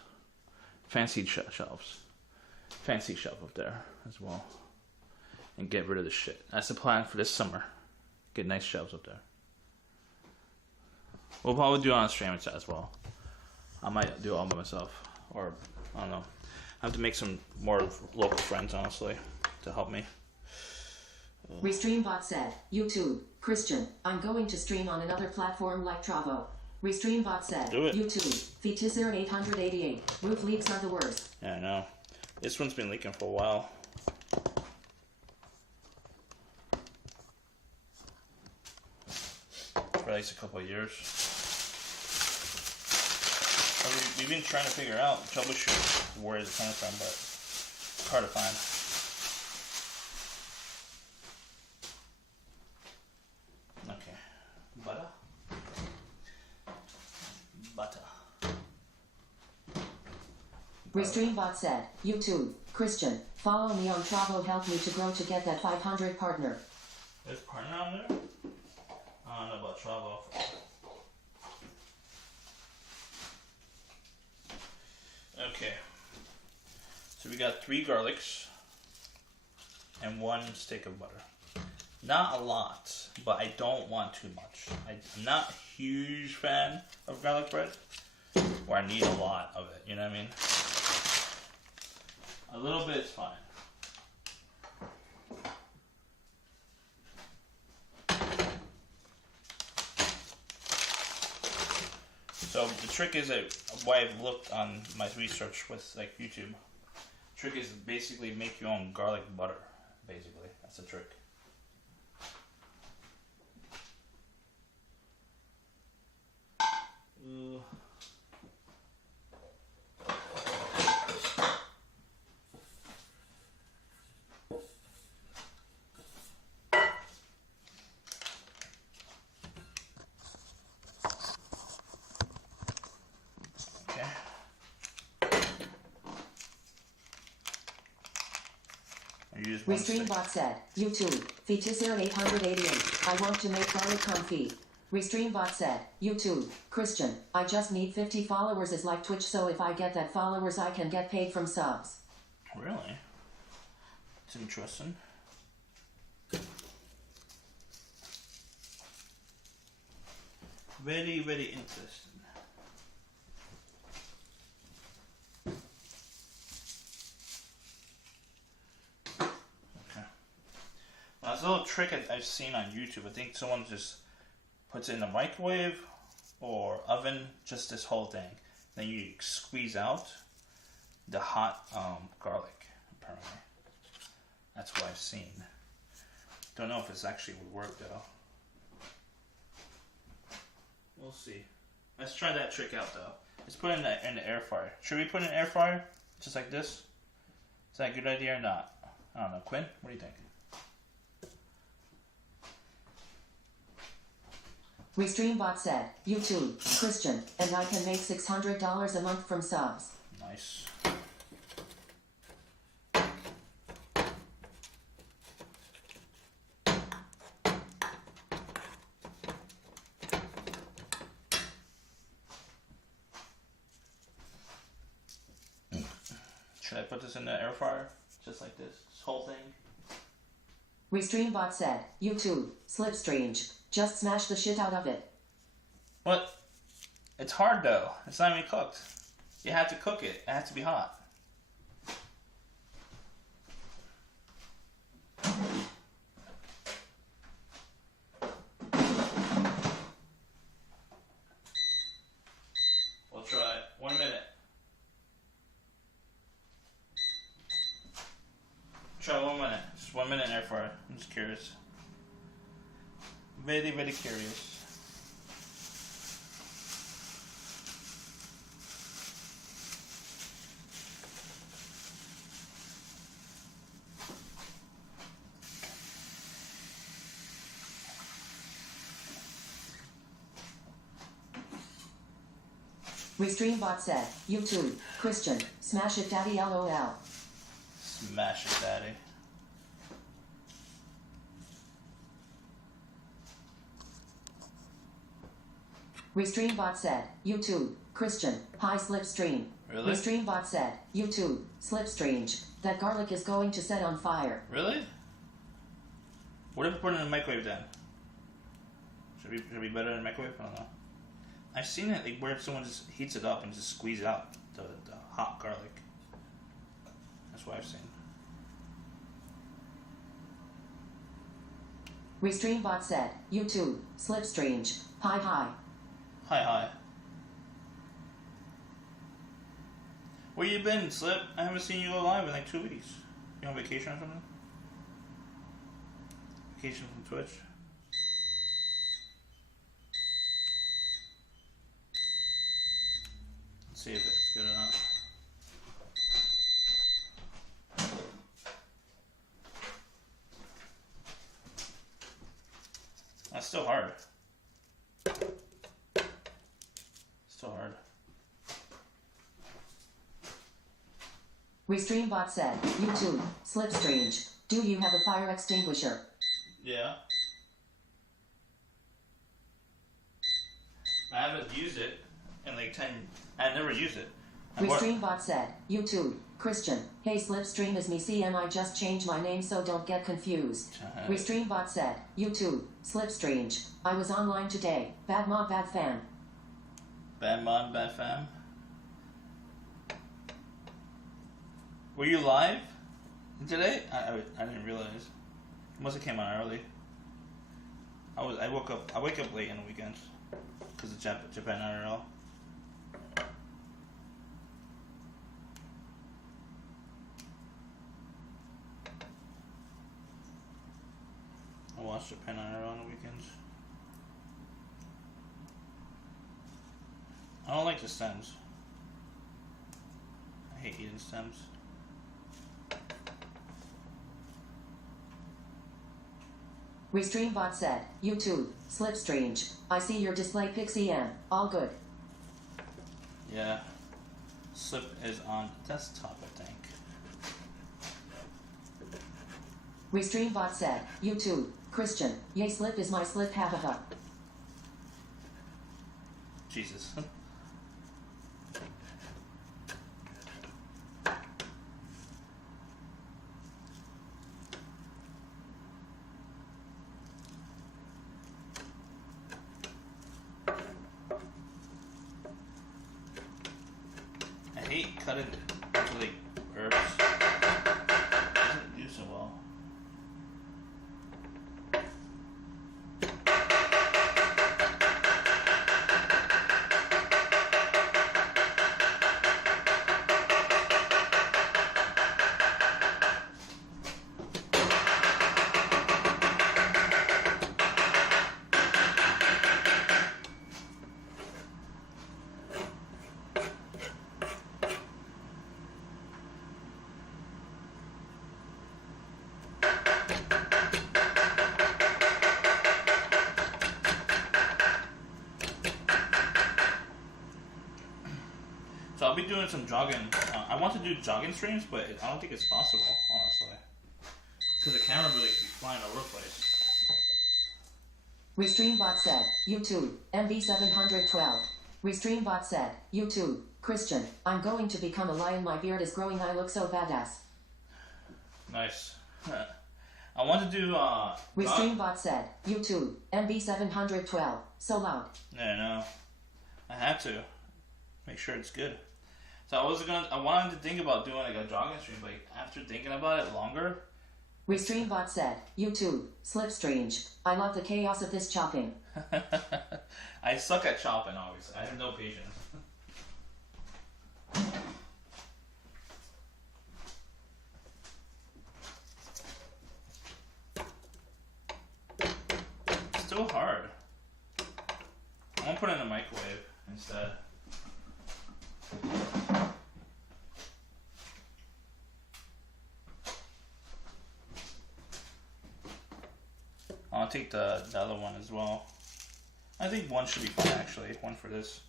Fancy shelves. Fancy shelf up there as well. And get rid of the shit. That's the plan for this summer. Get nice shelves up there. We'll probably do it on stream as well. I might do it all by myself, or I don't know. I have to make some more local friends, honestly, to help me. Restreambot said, YouTube, Christian, I'm going to stream on another platform like Travo. Restreambot said, Do it. YouTube, Fetisir 888, roof leaks are the worst. Yeah, I know. This one's been leaking for a while. For at least a couple of years. We've been trying to figure out, troubleshoot where it's coming from, but it's hard to find. Okay. Butter. Restreambot said, YouTube, Christian, follow me on Travo, help me to grow to get that 500 partner. There's partner on there? I don't know about Travo. Okay. So we got 3 garlics and 1 stick of butter. Not a lot, but I don't want too much. I'm not a huge fan of garlic bread, where I need a lot of it, you know what I mean? A little bit is fine. So the trick is that why I've looked on my research with like YouTube. Trick is basically make your own garlic butter. Basically, that's the trick. Restreambot said, YouTube, Fetisir 888, I want to make garlic confit. Restreambot said, YouTube, Christian, I just need 50 followers is like Twitch, so if I get that followers I can get paid from subs. Really? It's interesting. Very, very interesting. That's a little trick I've seen on YouTube. I think someone just puts it in the microwave or oven, just this whole thing. Then you squeeze out the hot garlic, apparently. That's what I've seen. Don't know if this actually would work though. We'll see. Let's try that trick out though. Let's put it in the air fryer. Should we put it in the air fryer? Just like this? Is that a good idea or not? I don't know. Quinn, what do you think? Restreambot said, YouTube, Christian, and I can make $600 a month from subs. Nice. Should I put this in the air fryer? Just like this whole thing? Restreambot said, YouTube, slipstream. Just smash the shit out of it. What? It's hard though. It's not even cooked. You have to cook it. It has to be hot. We'll try it. 1 minute. Try 1 minute. Just 1 minute in air fryer. I'm just curious. Very, very curious. Restreambot said, YouTube, Christian, smash it daddy LOL. Smash it, daddy. Restreambot said, YouTube, Christian, hi slipstream. Really? Restreambot said, YouTube, slipstream. That garlic is going to set on fire. Really? What if we put it in the microwave then? Should we better in the microwave? I don't know. I've seen it like where someone just heats it up and just squeeze out the hot garlic. That's what I've seen. Restreambot said, YouTube, slipstream, hi. Hi. Where you been, Slip? I haven't seen you go live in like 2 weeks. You on vacation or something? Vacation from Twitch? Let's see if it's good or not. That's still hard. Still hard. Restreambot said, YouTube, slipstream, do you have a fire extinguisher? Yeah. I haven't used it in like 10. I've never used it. Restreambot said, YouTube, Christian, hey Slipstream is me CM, I just changed my name so don't get confused. Restreambot said, YouTube, Slipstream, I was online today, bad mod, bad fan. Bad mod, bad fam. Were you live today? I didn't realize. It must have came on early. I wake up late on the weekends because of Japan IRL. I watch Japan IRL on the weekends. I don't like the stems. I hate eating stems. Restreambot said, YouTube, Slipstream, I see your display Pixie M, all good. Yeah. Slip is on desktop, I think. Restreambot said, YouTube, Christian, yay Slip is my Slip, hahaha. Jesus. I hate cutting into like herbs. It doesn't do so well. So I'll be doing some jogging. I want to do jogging streams, but I don't think it's possible, honestly. Because the camera really keeps flying all over the place. Restreambot said, YouTube, MV712. Restreambot said, YouTube, Christian, I'm going to become a lion, my beard is growing, I look so badass. Nice. I want to do, Restreambot said, YouTube, MV712, so loud. Yeah, no. I had to. Make sure it's good. So I wanted to think about doing like a jogging stream, but like, after thinking about it longer. Restreambot said, YouTube, Slipstream, I love the chaos of this chopping. I suck at chopping, obviously. I have no patience. It's still hard. I'm gonna put it in the microwave instead. I'll take the other one as well. I think one should be fine actually. One for this.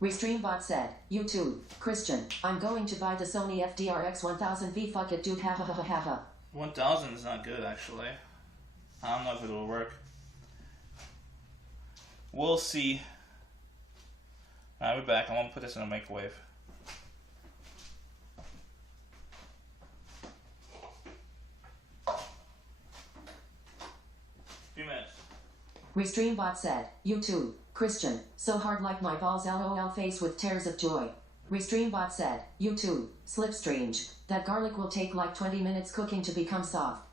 Restreambot said, YouTube, Christian, I'm going to buy the Sony FDRX 1000V, fuck it dude, ha ha ha ha ha. 1000 is not good actually. I don't know if it will work. We'll see. Alright, we're back. I'm gonna put this in the microwave. Few minutes. Restreambot said, YouTube, Christian, so hard like my balls lol face with tears of joy. Restreambot said, YouTube, slipstream. That garlic will take like 20 minutes cooking to become soft.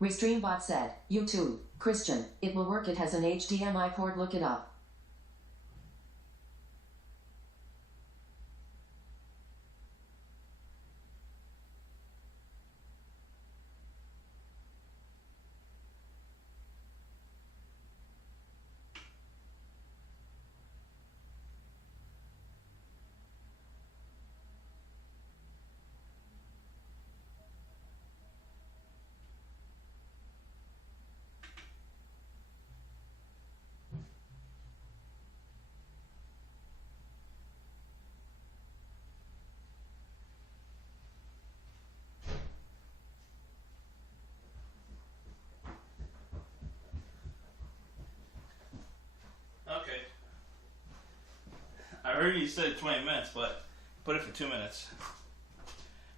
Restreambot said, YouTube, Christian, it will work, it has an HDMI port, look it up. Okay. I heard you said 20 minutes, but put it for 2 minutes.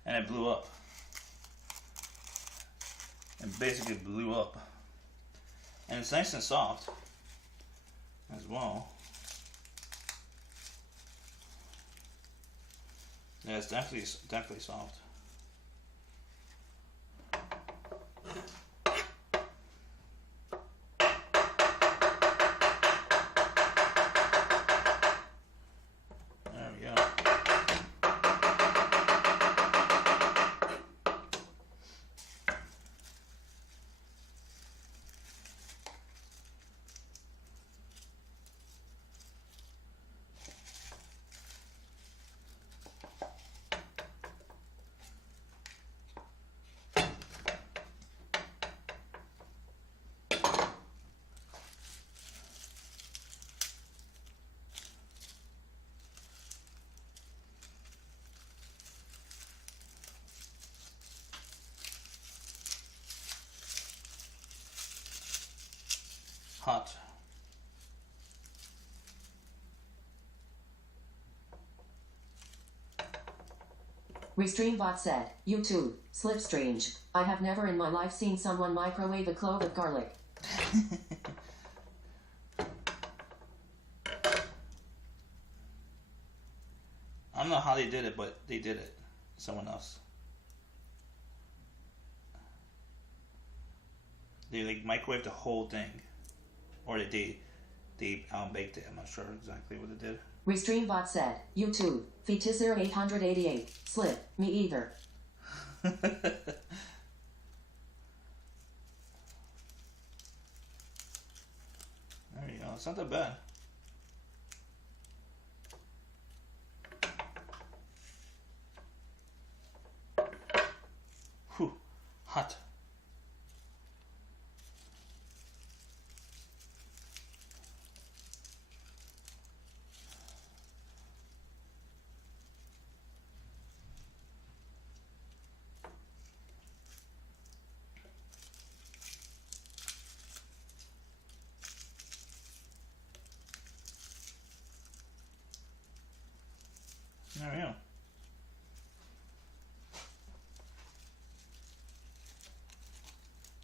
And it blew up. It basically blew up. And it's nice and soft as well. Yeah, it's definitely soft. There we go. Hot. Restreambot said, YouTube, slipstream. I have never in my life seen someone microwave a clove of garlic. I don't know how they did it, but they did it. Someone else. They like microwaved the whole thing. Or they baked it. I'm not sure exactly what it did. Restreambot said, YouTube, Fetisir 888, slip, me either. There you go. It's not that bad. Whew. Hot. There we go.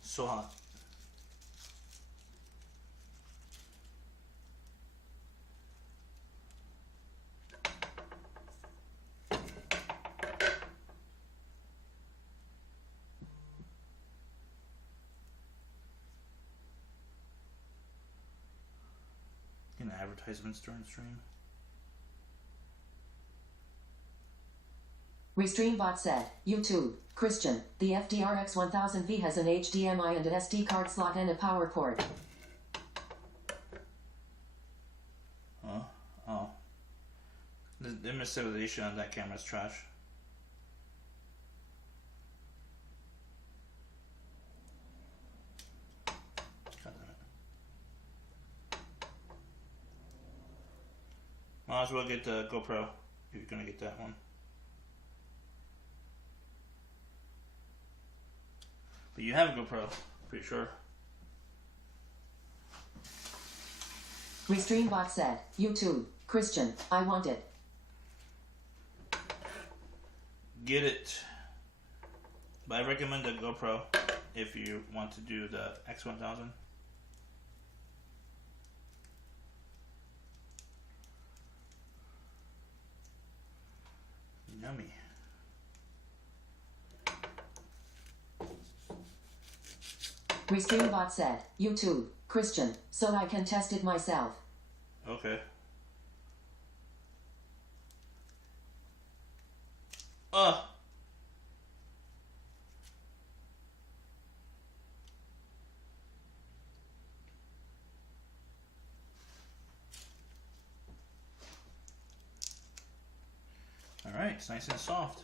So hot. Getting advertisements during stream. Restreambot said, YouTube, Christian, the FDRX 1000V has an HDMI and an SD card slot and a power port. Huh? Oh. It image stabilization on that camera's trash. Might as well get the GoPro if you're gonna get that one. But you have a GoPro, pretty sure. Restreambot said, YouTube, Christian, I want it. Get it. But I recommend the GoPro if you want to do the X1000. Yummy. Restreambot said, YouTube, Christian, so I can test it myself. Okay. Alright, it's nice and soft.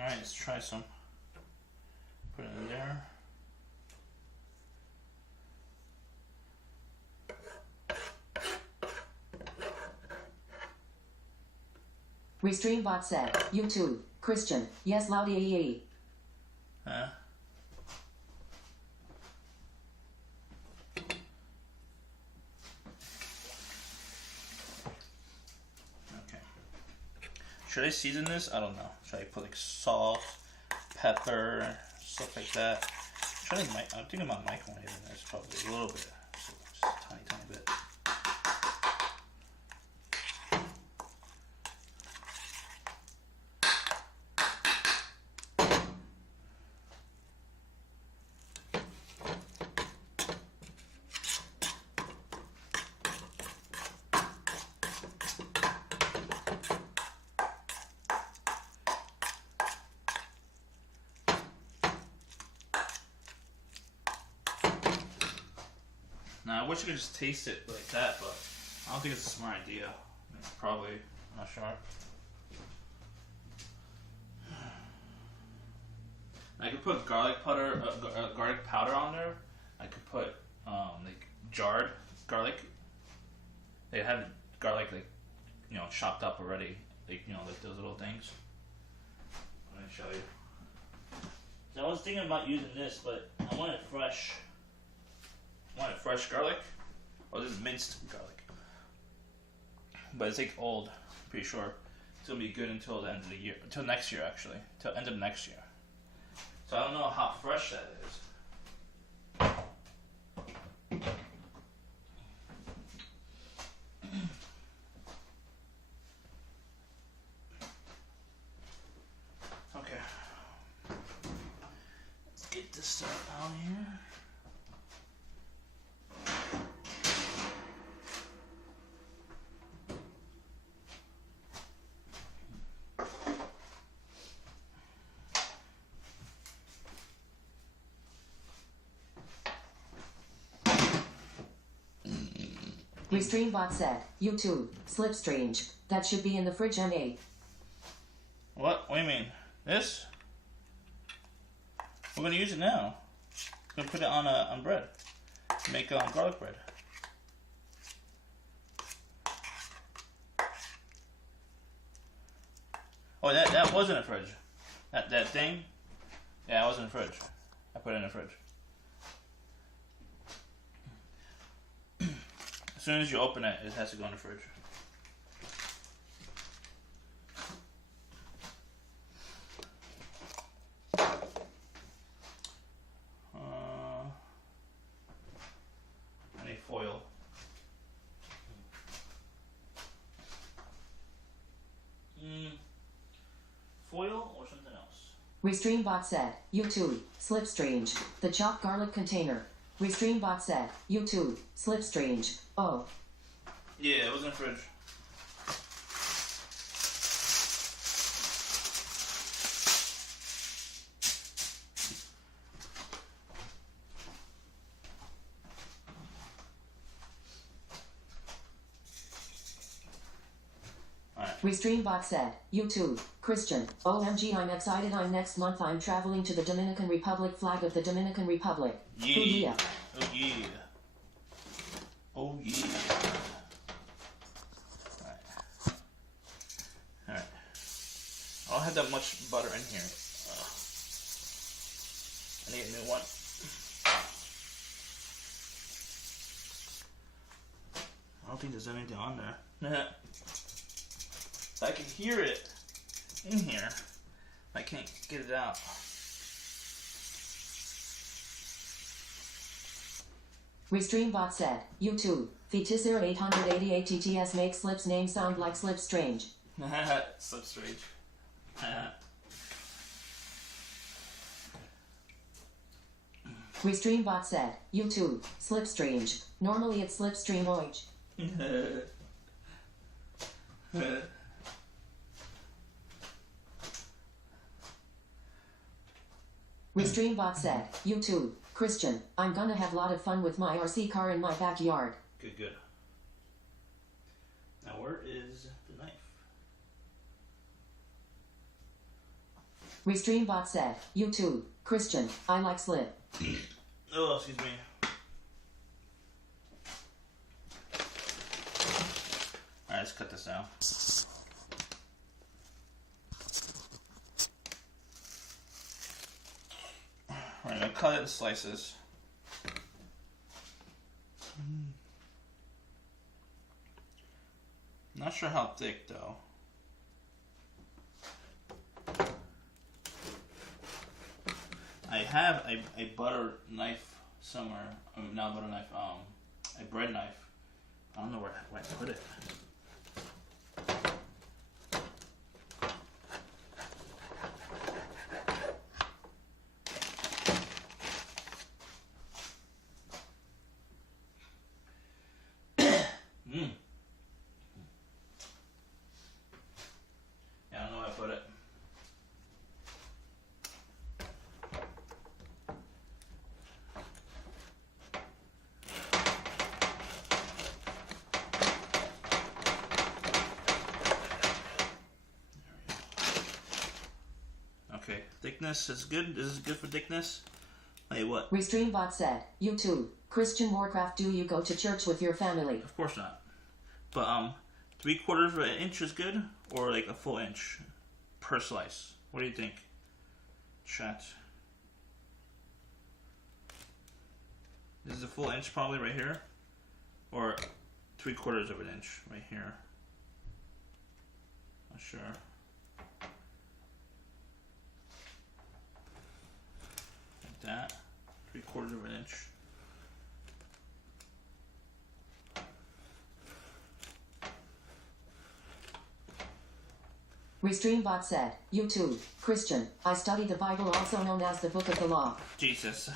Alright, let's try some. Put it in there. Restreambot said, YouTube, Christian, yes loudy. Huh? Okay. Should I season this? I don't know. Should I put like salt, pepper, stuff like that? I'm thinking about microwaving this probably a little bit. Just a tiny bit. Now, I wish I could just taste it like that, but I don't think it's a smart idea. Probably, I'm not sure. I could put garlic powder on there. I could put like jarred garlic. They have garlic like chopped up already, like like those little things. Let me show you. So I was thinking about using this, but I want it fresh. Want it fresh garlic? Oh, this is minced garlic. But it's like old, I'm pretty sure. It's gonna be good until the end of the year. Until next year, actually. Until end of next year. So I don't know how fresh that is. Okay. Let's get this stuff out here. Restreambot said, YouTube, slipstream. That should be in the fridge MA. What? What do you mean? This? We're gonna use it now. We're gonna put it on bread. Make garlic bread. Oh, that was in the fridge. That thing? Yeah, it was in the fridge. I put it in the fridge. soon as you open it, it has to go in the fridge. I need foil. Foil or something else? Restreambot said, YouTube, Slipstrange, the chopped garlic container. Restreambot said, YouTube, Slipstrange, oh. Yeah, it was in the fridge. Restreambot said, YouTube, Christian, OMG I'm excited next month I'm traveling to the Dominican Republic flag of the Dominican Republic. Yeah. Oh yeah. Oh yeah. Alright. I don't have that much butter in here. I need a new one. I don't think there's anything on there. I can hear it in here. I can't get it out. Restreambot said, YouTube, Fetisir 888 TTS makes Slip's name sound like Slipstrange. Slipstrange. Restreambot said, YouTube, Slipstrange. Normally it's Slipstreamoige. Restreambot said, YouTube, Christian, I'm gonna have a lot of fun with my RC car in my backyard. Good, good. Now where is the knife? Restreambot said, YouTube, Christian, I like Slip. Oh, excuse me. Alright, let's cut this down. Alright, I'll cut it in slices. Not sure how thick though. I have a butter knife somewhere. I mean, not a butter knife, a bread knife. I don't know where I put it. Yeah, I don't know where I put it. Okay, thickness is good. This is good for thickness. Hey, what? Restreambot said, YouTube, Christian Warcraft, do you go to church with your family? Of course not. But 3/4 of an inch is good, or like a full inch per slice. What do you think, chat? This is a full inch probably right here, or 3/4 of an inch right here. Not sure. Like that, 3/4 of an inch. Restreambot said, YouTube, Christian, I study the Bible, also known as the Book of the Law. Jesus.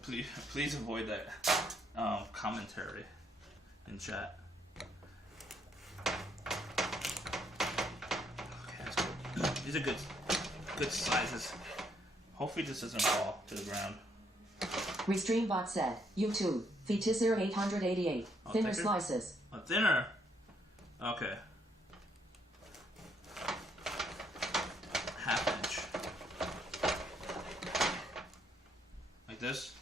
Please avoid that commentary in chat. Okay, that's good. These are good sizes. Hopefully this doesn't fall to the ground. Restreambot said, YouTube, Fetisir 888, thinner thicker? slices. A thinner. Okay. Half inch. Like this.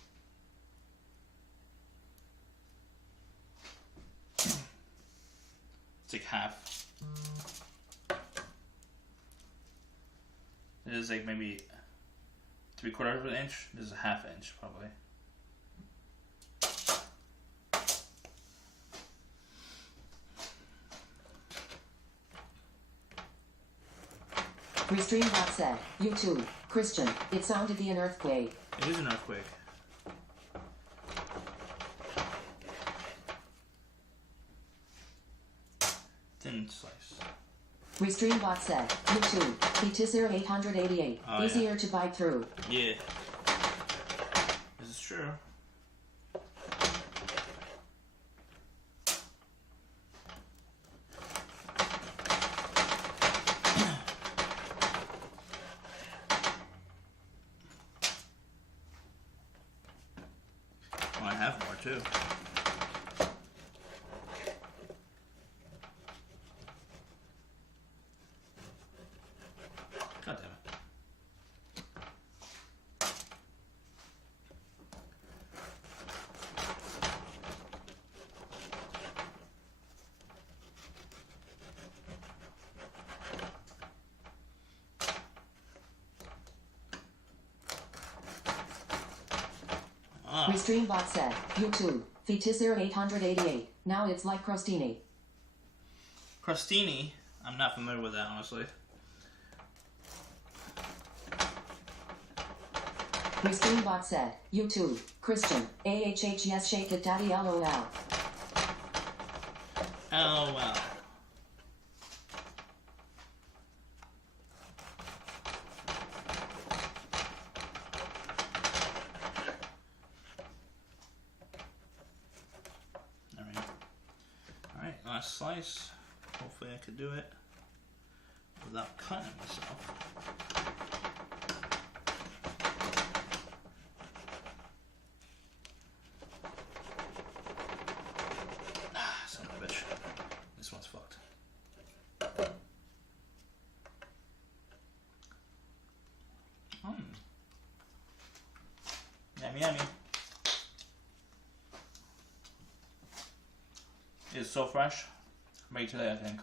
It's like half. It is like maybe 3/4 of an inch. This is a 1/2 inch, probably. Restreambot said, YouTube, Christian, it sounded like an earthquake. It is an earthquake. Thin slice. Restreambot said, YouTube, Fetisir 888, Oh, easier yeah. to bite through. Yeah. This is true. Well, I have more too. God damn it. Restreambot said, YouTube, Fetisir 888, now it's like crostini. Crostini, I'm not familiar with that, honestly. Restreambot said, YouTube, Christian, AHH yes shake it daddy LOL. Oh, wow. Alright, last slice. Hopefully I could do it without cutting myself. Ah, son of a bitch. This one's fucked. Yummy, yummy. It's so fresh. Made today, I think.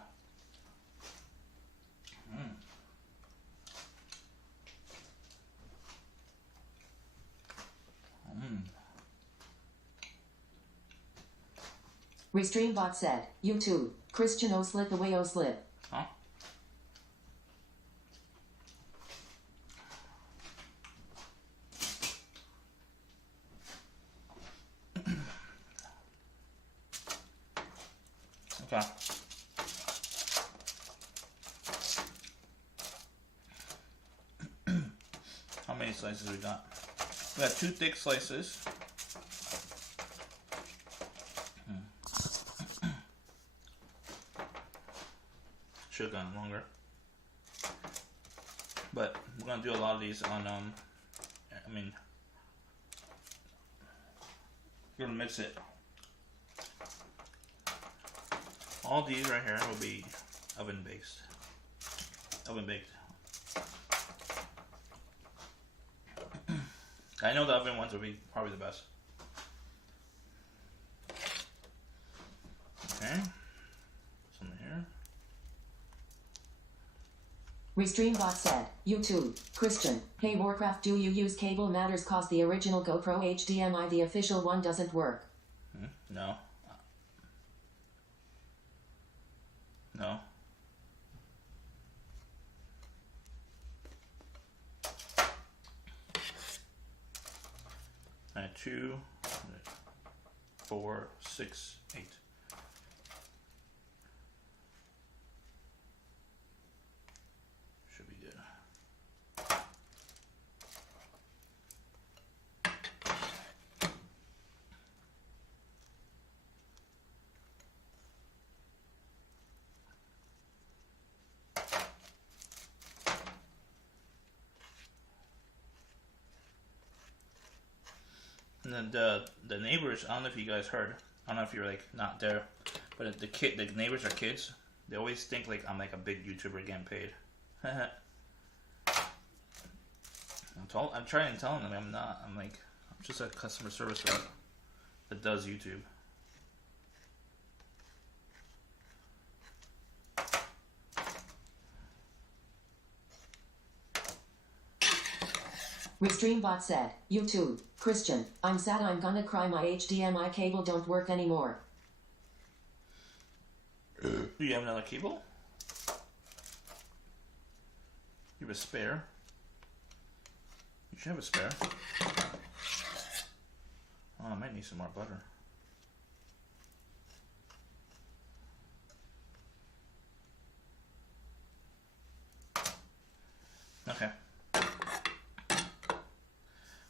Restreambot said, YouTube, Christian O slip away O slip. Huh? Okay. How many slices we got? We got 2 thick slices. Should have gone longer. But we're gonna do a lot of these on we're gonna mix it. All these right here will be oven baked. I know the oven ones will be probably the best. Okay. Some here. Restreambot said, YouTube, Christian, hey Warcraft, do you use cable matters cause the original GoPro HDMI, the official one, doesn't work? No. No. Alright, 2, 4, 6, 8. Should be good. And then the neighbors, I don't know if you guys heard. I don't know if you're like not there, but the neighbors are kids. They always think like I'm like a big YouTuber getting paid. I'm trying to tell them I'm not. I'm just a customer service rep that does YouTube. Restreambot said, YouTube, Christian, I'm sad I'm gonna cry my HDMI cable don't work anymore. Do you have another cable? You have a spare? You should have a spare. Oh, I might need some more butter. Okay.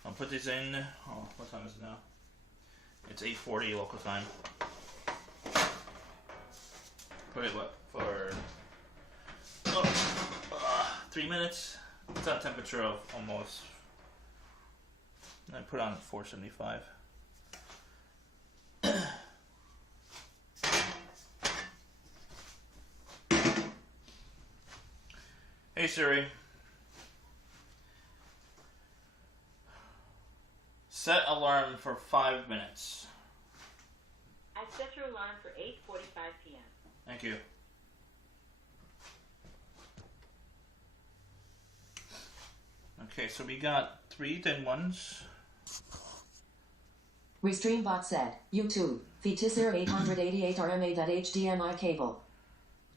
I'll put these in. Oh, what time is it now? It's 8:40 local time. Put it what for? 3 minutes. It's at a temperature of almost. I put on 475. Hey Siri. Set alarm for 5 minutes. I set your alarm for 8:45 p.m. Thank you. Okay, so we got 3 thin ones. Restreambot said, YouTube, Fetisir 888 RMA.HDMI cable.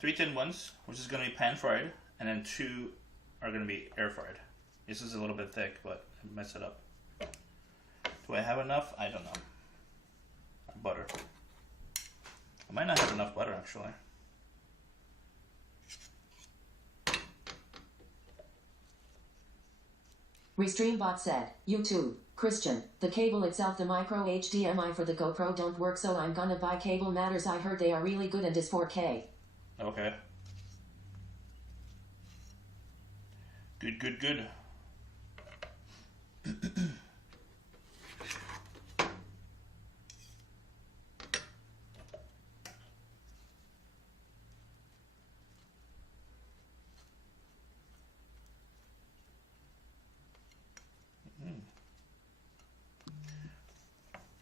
3 thin ones, which is going to be pan fried, and then 2 are going to be air fried. This is a little bit thick, but I messed it up. Do I have enough? I don't know. Butter. I might not have enough butter actually. Restreambot said, YouTube, Christian, the cable itself the micro HDMI for the GoPro don't work so I'm gonna buy Cable Matters. I heard they are really good and is 4K. Okay. Good.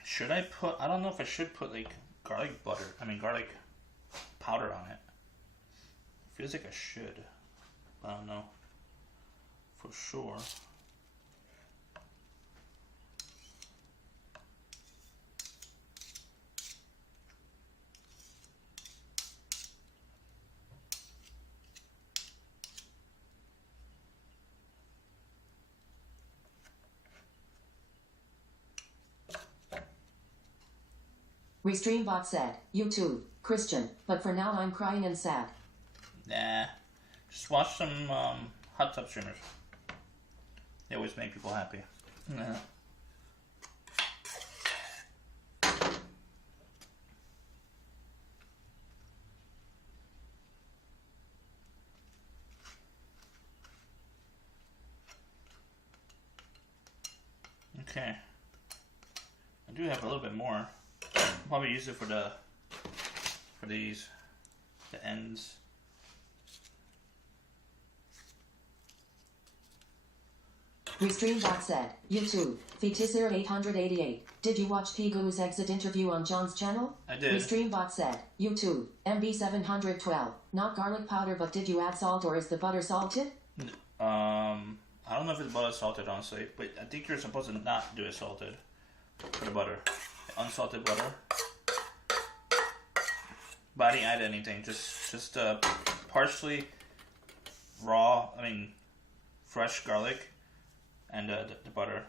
Should I put, I don't know if I should put like garlic powder on it. Feels like I should. I don't know. For sure. Restreambot said, YouTube, Christian, but for now I'm crying and sad. Nah. Just watch some hot tub streamers. They always make people happy. Nah. Okay. I do have a little bit more. I'll probably use it for the ends. Restreambot said, YouTube, Fetisir 888, did you watch Pigu's exit interview on John's channel? I did. Restreambot said, YouTube, MB712, not garlic powder but did you add salt or is the butter salted? I don't know if it's butter salted honestly, but I think you're supposed to not do it salted for the butter. Unsalted butter. But I didn't add anything, just partially raw, fresh garlic and the butter.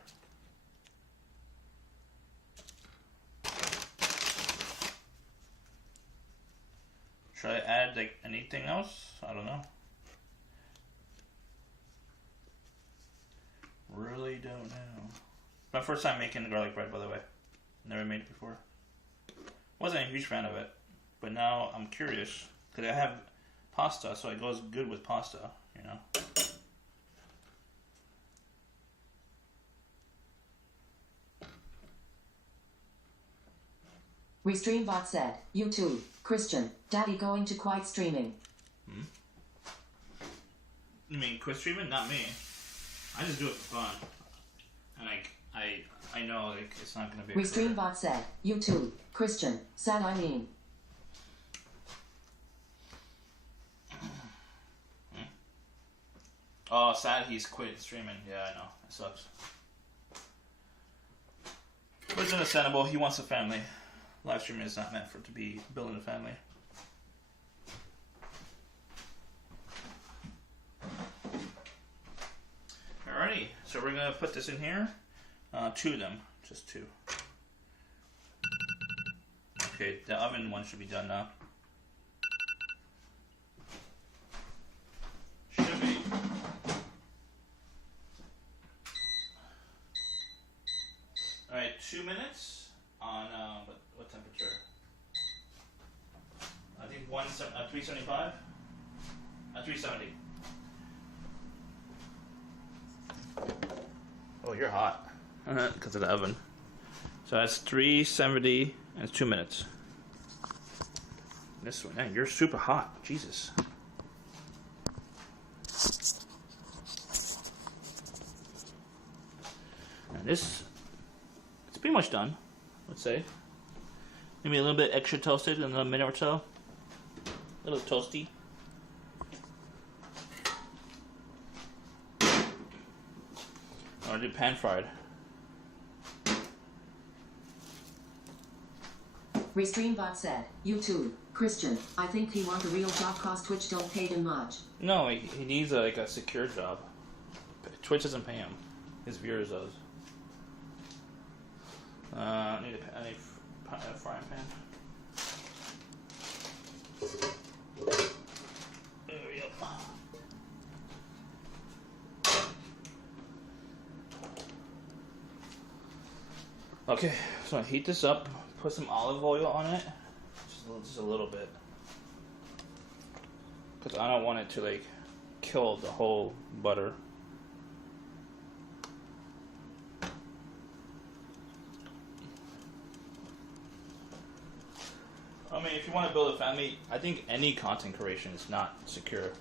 Should I add like anything else? I don't know. Really don't know. My first time making garlic bread, by the way. Never made it before. Wasn't a huge fan of it, but now I'm curious because I have pasta, so it goes good with pasta, you know. Restreambot said, YouTube, Christian, Daddy going to quit streaming. You mean quit streaming? Not me. I just do it for fun. And I know like it's not gonna be. Restreambot said, YouTube, Christian, sad I mean. Oh, sad he's quit streaming. Yeah, I know. It sucks. But it's understandable. He wants a family. Live streaming is not meant for to be building a family. Alrighty, so we're gonna put this in here. 2 of them, just 2. Okay, the oven one should be done now. Should be. Alright, 2 minutes on what temperature? I think 375? 370. Oh, you're hot. Because of the oven. So that's 370 and it's 2 minutes. This one, man, you're super hot. Jesus. And this, it's pretty much done, let's say. Maybe a little bit extra toasted in a minute or so. A little toasty. I'll do pan fried. Restreambot said, YouTube, Christian, I think he want a real job cause Twitch don't pay him much. No, he needs like a secure job. Twitch doesn't pay him. His viewers does. I need a frying pan. There we go. Okay, so I heat this up, put some olive oil on it, just a little bit, because I don't want it to like kill the whole butter. I mean, if you want to build a family, I think any content creation is not secure,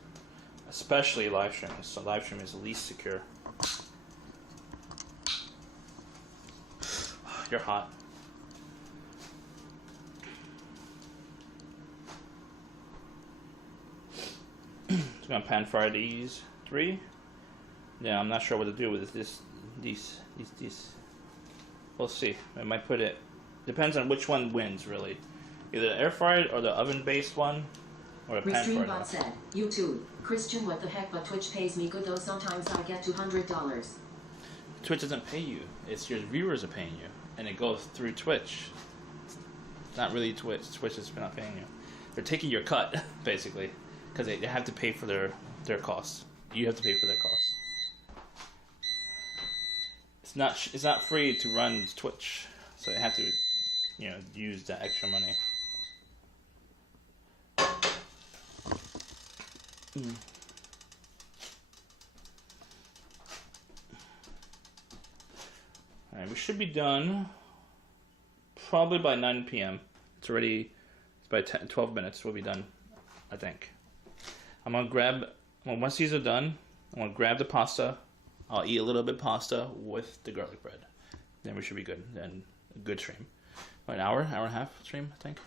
especially live streaming. So live streaming is the least secure. You're hot. Just gonna pan fry these 3. Yeah, I'm not sure what to do with these. We'll see. I might put it. Depends on which one wins, really. Either the air fried or the oven based one, or the pan fried one. Restreambot said, YouTube, Christian, what the heck? But Twitch pays me good though. Sometimes I get $200. Twitch doesn't pay you. It's your viewers are paying you. And it goes through Twitch. It's not really Twitch. Twitch is not paying you. They're taking your cut, basically. Because they have to pay for their costs. You have to pay for their costs. It's not free to run Twitch. So they have to, use that extra money. Alright, we should be done probably by 9 p.m. It's by 12 minutes we'll be done, I think. Once these are done, I'm going to grab the pasta. I'll eat a little bit of pasta with the garlic bread. Then we should be good. Then a good stream. About an hour and a half stream, I think.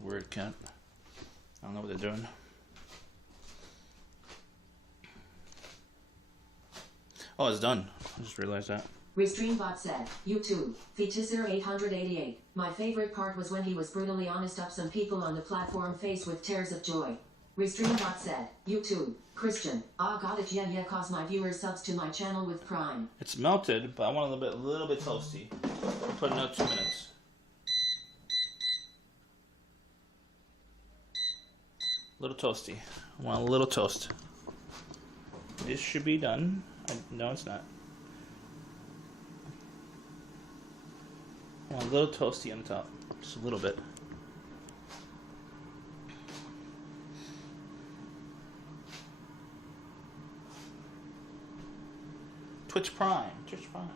Weird cat. I don't know what they're doing. Oh, it's done. I just realized that. Restreambot said, YouTube, Featuser 888. My favorite part was when he was brutally honest up some people on the platform face with tears of joy. Restreambot said, YouTube, Christian, got it, yeah, cause my viewers subs to my channel with Prime. It's melted, but I want a little bit toasty. I'll put another 2 minutes. A little toasty. I want a little toast. This should be done. No, it's not. I want a little toasty on top. Just a little bit. Twitch Prime. Twitch Prime.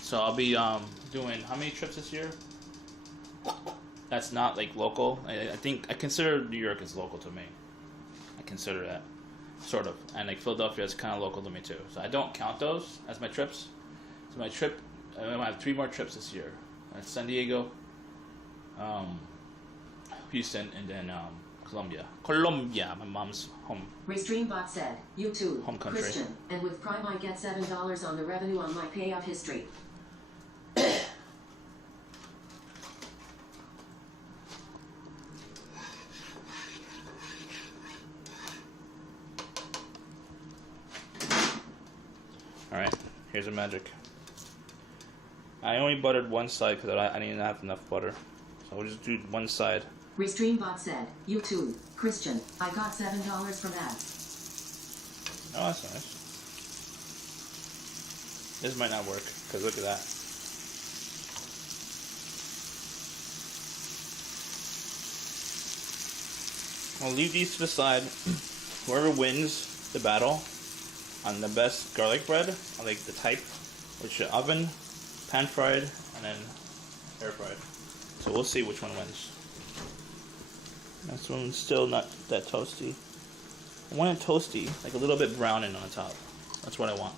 So I'll be doing how many trips this year? that's not like local. I think I consider New York as local to me. I consider that sort of, and like Philadelphia is kind of local to me too. So I don't count those as my trips. So my trip, I have 3 more trips this year. That's San Diego, Houston, and then Colombia. Colombia, my mom's home. Restreambot said, YouTube, Home country. Christian, and with Prime I get $7 on the revenue on my payout history. Alright, here's the magic. I only buttered one side because I didn't have enough butter. So we'll just do one side. Restreambot said, YouTube, Christian, I got $7 from ads. Oh, that's nice. This might not work, because look at that. I'll leave these to the side. Whoever wins the battle on the best garlic bread, I like the type, which is oven, pan fried, and then air fried. So we'll see which one wins. This one's still not that toasty. I want it toasty, like a little bit browning on the top. That's what I want.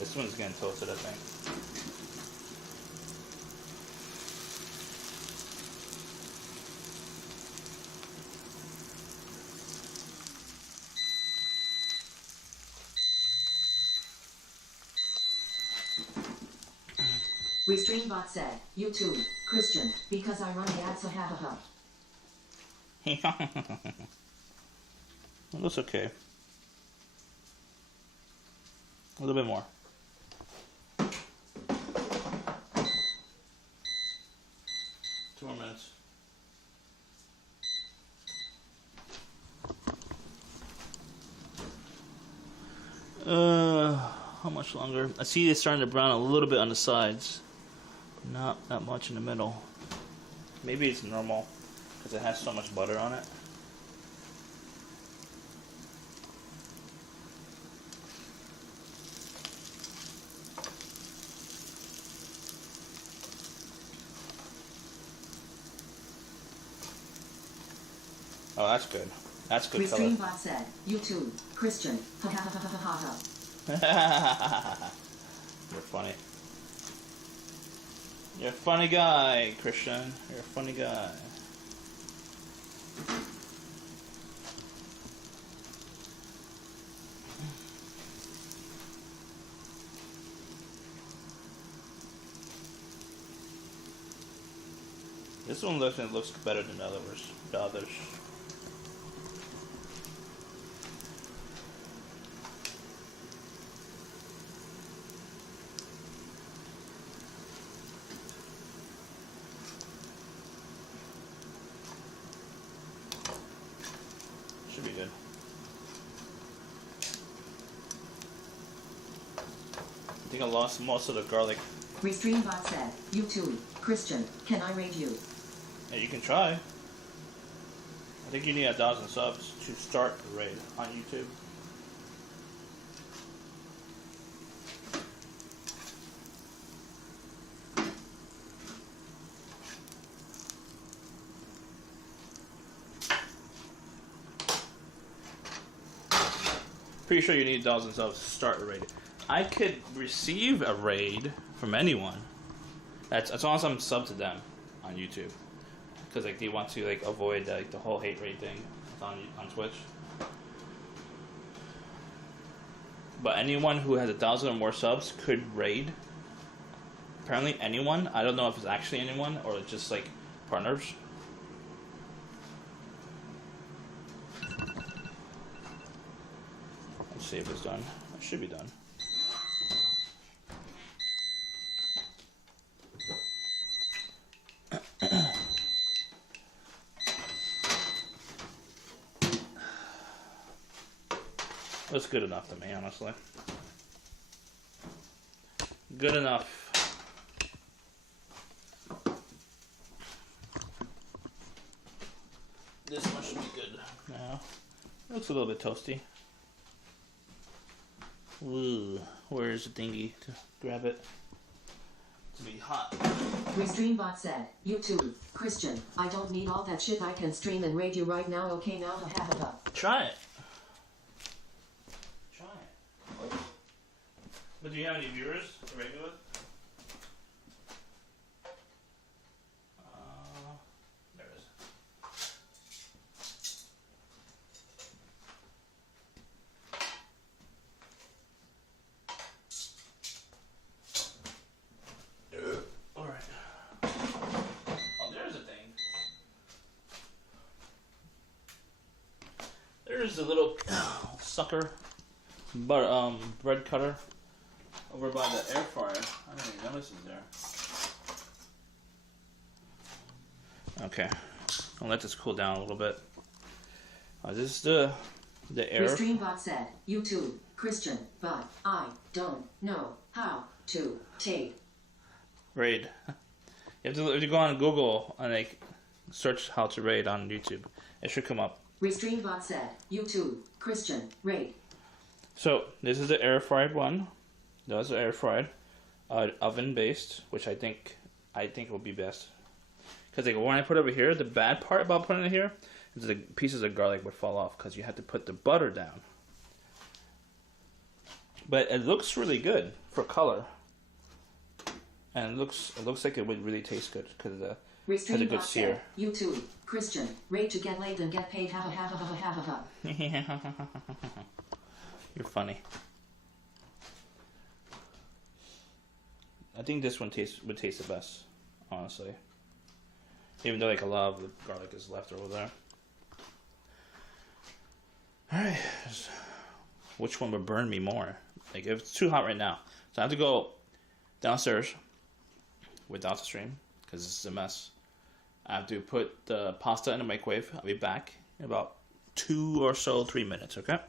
This one's getting toasted, I think. Restreambot said, YouTube, Christian, because I run the ads, so have a hub. It looks okay. A little bit more. Two more minutes. How much longer? I see it's starting to brown a little bit on the sides. Not that much in the middle. Maybe it's normal because it has so much butter on it. Oh, that's good. That's good color. Restreambot said, YouTube, Christian, ha ha ha ha ha ha. You're funny. You're a funny guy, Christian. You're a funny guy. This one looks better than the others. Should be good. I think I lost most of the garlic. Restreambot said, YouTube, Christian, can I raid you? Yeah, you can try. I think you need 1,000 subs to start the raid on YouTube. Pretty sure you need 1,000 subs to start a raid. I could receive a raid from anyone. That's as long as I'm subbed to them on YouTube, because like they want to like avoid like the whole hate raid thing on Twitch. But anyone who has 1,000 or more subs could raid. Apparently anyone. I don't know if it's actually anyone or it's just like partners. Let's see if it's done. It should be done. That's good enough to me, honestly. Good enough. This one should be good now. It looks a little bit toasty. Ooh, where's the thingy to grab it? To be hot. Restreambot said, YouTube, Christian, I don't need all that shit. I can stream and raid you right now. Okay, now, ha ha ha. Try it. Try it. But do you have any viewers to rate it with? There it is. Alright. Oh, there's a thing. There's a little sucker bread cutter over by the air fryer. I didn't even notice it there. Okay, I'll let this cool down a little bit. This is the air. Restreambot said, YouTube, Christian, but I don't know how to tape. Raid. You have to go on Google and like search how to raid on YouTube. It should come up. Restreambot said, YouTube, Christian, raid. So this is the air fried one. Those are air fried, oven based, which I think will be best. Because like when I put it over here, the bad part about putting it here is the pieces of garlic would fall off because you have to put the butter down. But it looks really good for color, and it looks like it would really taste good because it has a good sear. YouTube, Christian, raid to get laid and get paid. Ha ha ha ha ha ha ha. You're funny. I think this one would taste the best, honestly. Even though like a lot of the garlic is left over there. Alright. Which one would burn me more? Like if it's too hot right now. So I have to go downstairs without the stream because this is a mess. I have to put the pasta in the microwave. I'll be back in about 2 or so 3 minutes, okay?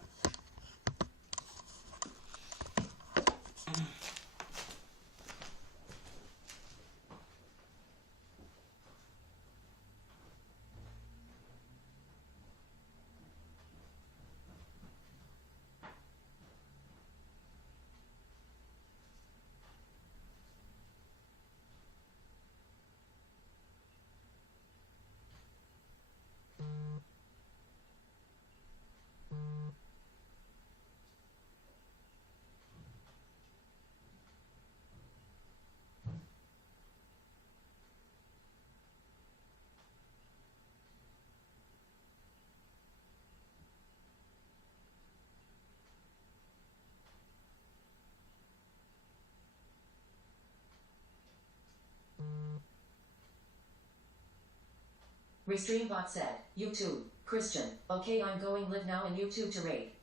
Restreambot said, YouTube, Christian, okay, I'm going live now in YouTube to raid.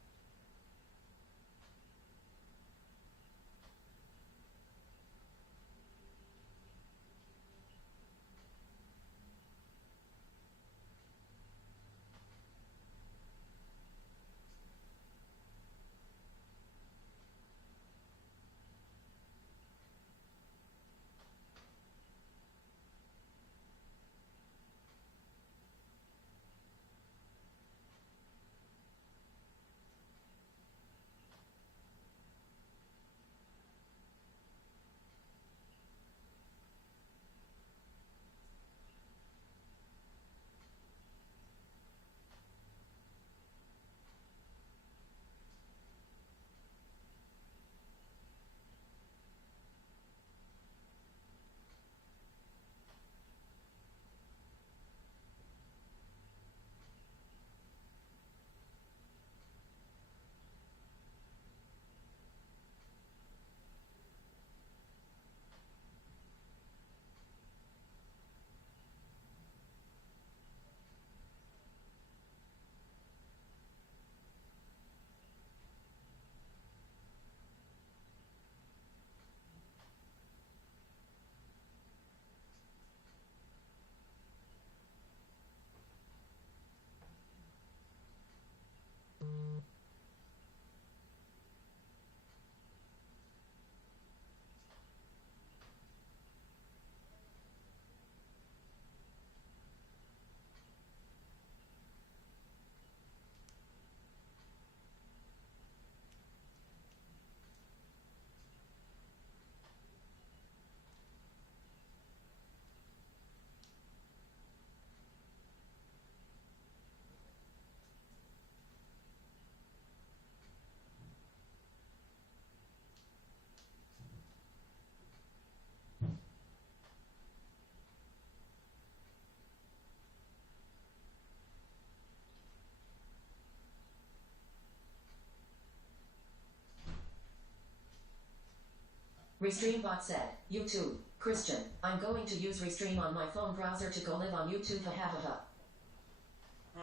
Restreambot said, YouTube, Christian, I'm going to use Restream on my phone browser to go live on YouTube. Ha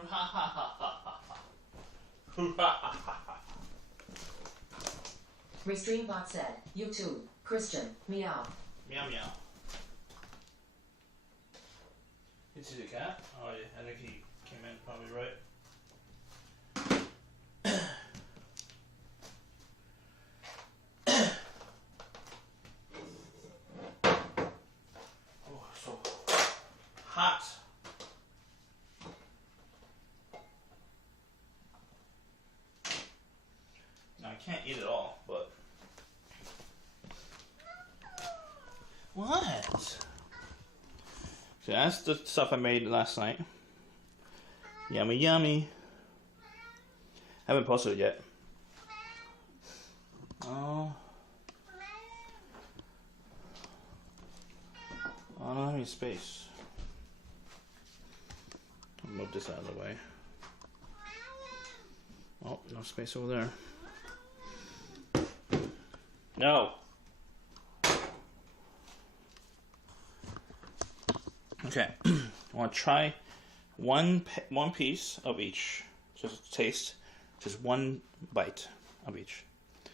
ha ha. Restreambot said, YouTube, Christian, meow. Meow meow. You see the cat? Oh yeah, I think he came in probably right. Oh, so hot. Now I can't eat it all, but what? So that's the stuff I made last night. Yummy, yummy. Haven't posted it yet. Oh. I don't have any space. I'll move this out of the way. Oh, no space over there. No. Okay, I want to try one piece of each, just taste, just one bite of each. All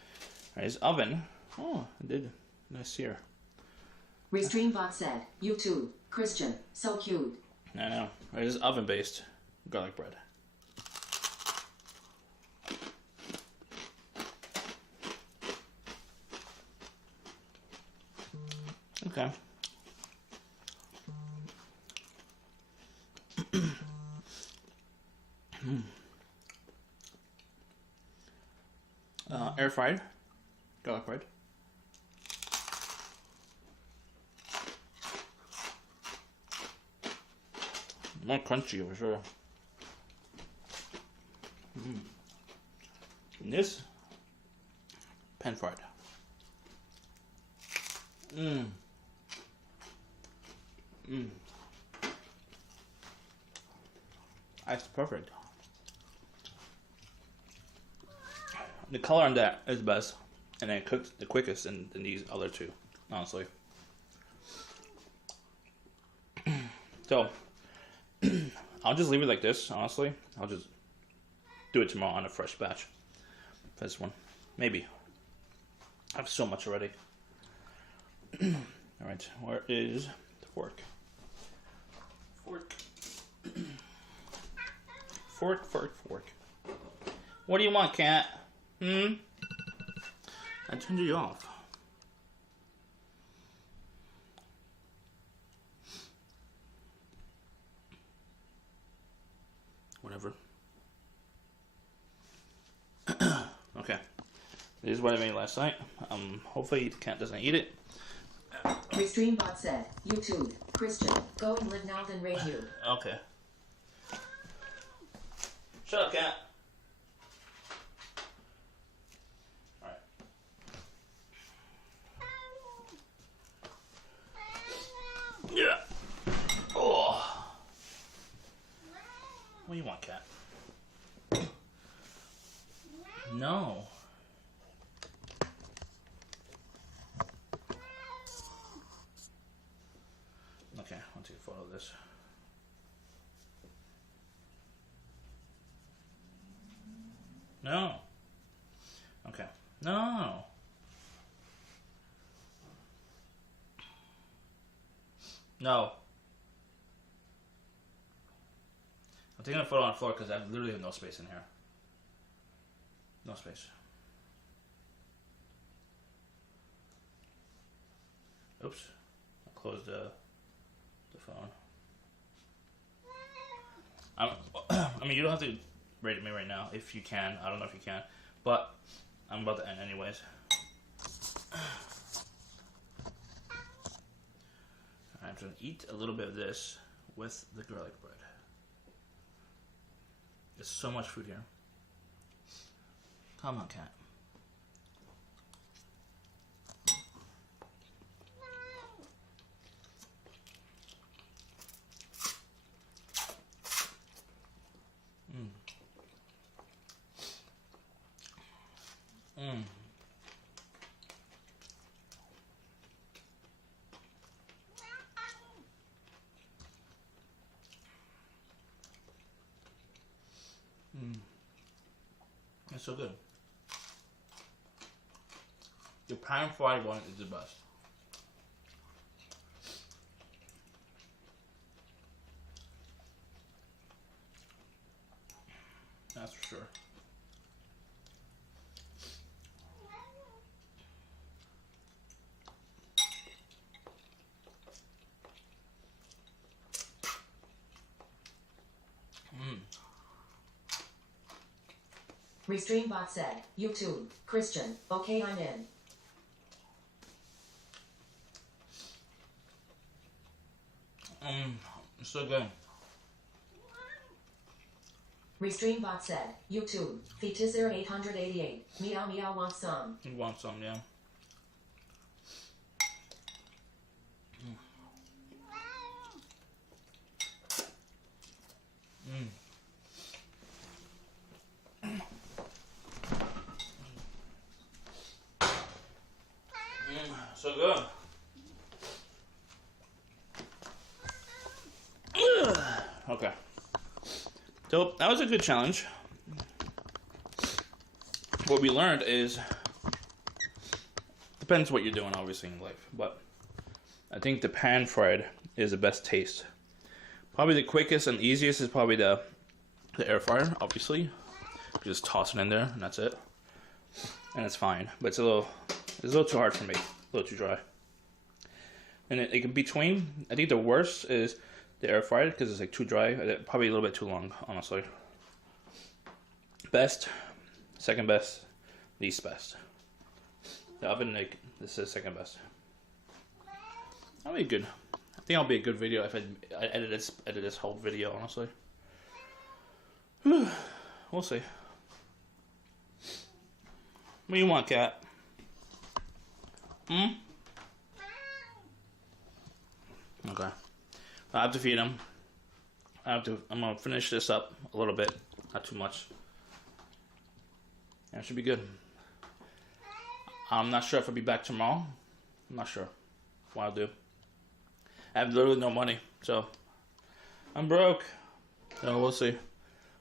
right, this oven. Oh, it did nice here. Restreambot said, YouTube, Christian, so cute. I know. All right, this is oven-based garlic bread. Okay. Air fried garlic bread. More crunchy for sure. And this pan fried. That's perfect. The color on that is best, and then it cooks the quickest than these other two, honestly. So, I'll just leave it like this, honestly. I'll just do it tomorrow on a fresh batch. For this one. Maybe. I have so much already. Alright, where is the fork? Fork. Fork, fork, fork. What do you want, cat? I turned you off. Whatever. Okay. This is what I made last night. Hopefully the cat doesn't eat it. Restreambot said, YouTube, Christian, go and live now then rate you. Okay. Shut up, cat. Alright. Yeah. Oh. What do you want, cat? No. Okay, I'll take a photo of this. No. Okay. No. No. I'm taking a photo on the floor because I literally have no space in here. No space. Oops. I'll close the phone. I mean, you don't have to rate me right now if you can. I don't know if you can. But I'm about to end anyways. I'm going to eat a little bit of this with the garlic bread. There's so much food here. Come on, cat. It's so good. The pan fried one is the best. That's for sure. Restreambot said, YouTube, Christian, okay, I'm in. It's so good. Restreambot said, YouTube, Fetisir 888, meow meow want some. You want some, yeah. So good. Okay. So that was a good challenge. What we learned is, depends what you're doing obviously in life, but I think the pan fried is the best taste. Probably the quickest and easiest is probably the air fryer, obviously. Just toss it in there and that's it. And it's fine. But it's a little too hard for me. A little too dry. And in between, I think the worst is the air fryer because it's like too dry. Probably a little bit too long, honestly. Best, second best, least best. The oven, like, this is second best. That'll be good. I think it'll be a good video if I edit this whole video, honestly. We'll see. What do you want, cat? Okay. I have to feed him. I'm gonna finish this up a little bit, not too much. That should be good. I'm not sure if I'll be back tomorrow. I'm not sure what I'll do. I have literally no money, so I'm broke. So we'll see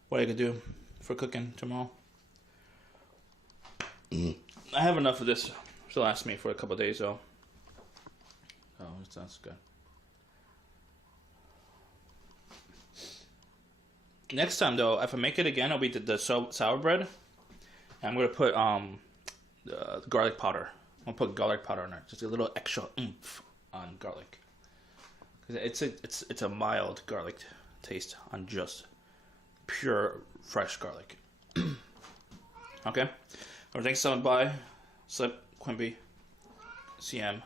what I can do for cooking tomorrow. I have enough of this to last me for a couple of days, though. So that's good. Next time, though, if I make it again, it'll be the sour bread. And I'm gonna put the garlic powder. I'm gonna put garlic powder in there, just a little extra oomph on garlic. Cause it's a mild garlic taste on just pure fresh garlic. Okay. Well, thanks so much. Bye. Slip, Quimby, CM.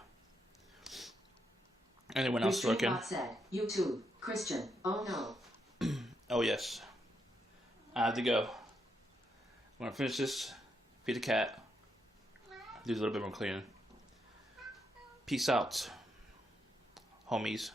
Anyone else looking? Said, YouTube, Christian, oh no. Oh yes. I have to go. I'm gonna finish this, feed the cat, do a little bit more cleaning. Peace out, homies.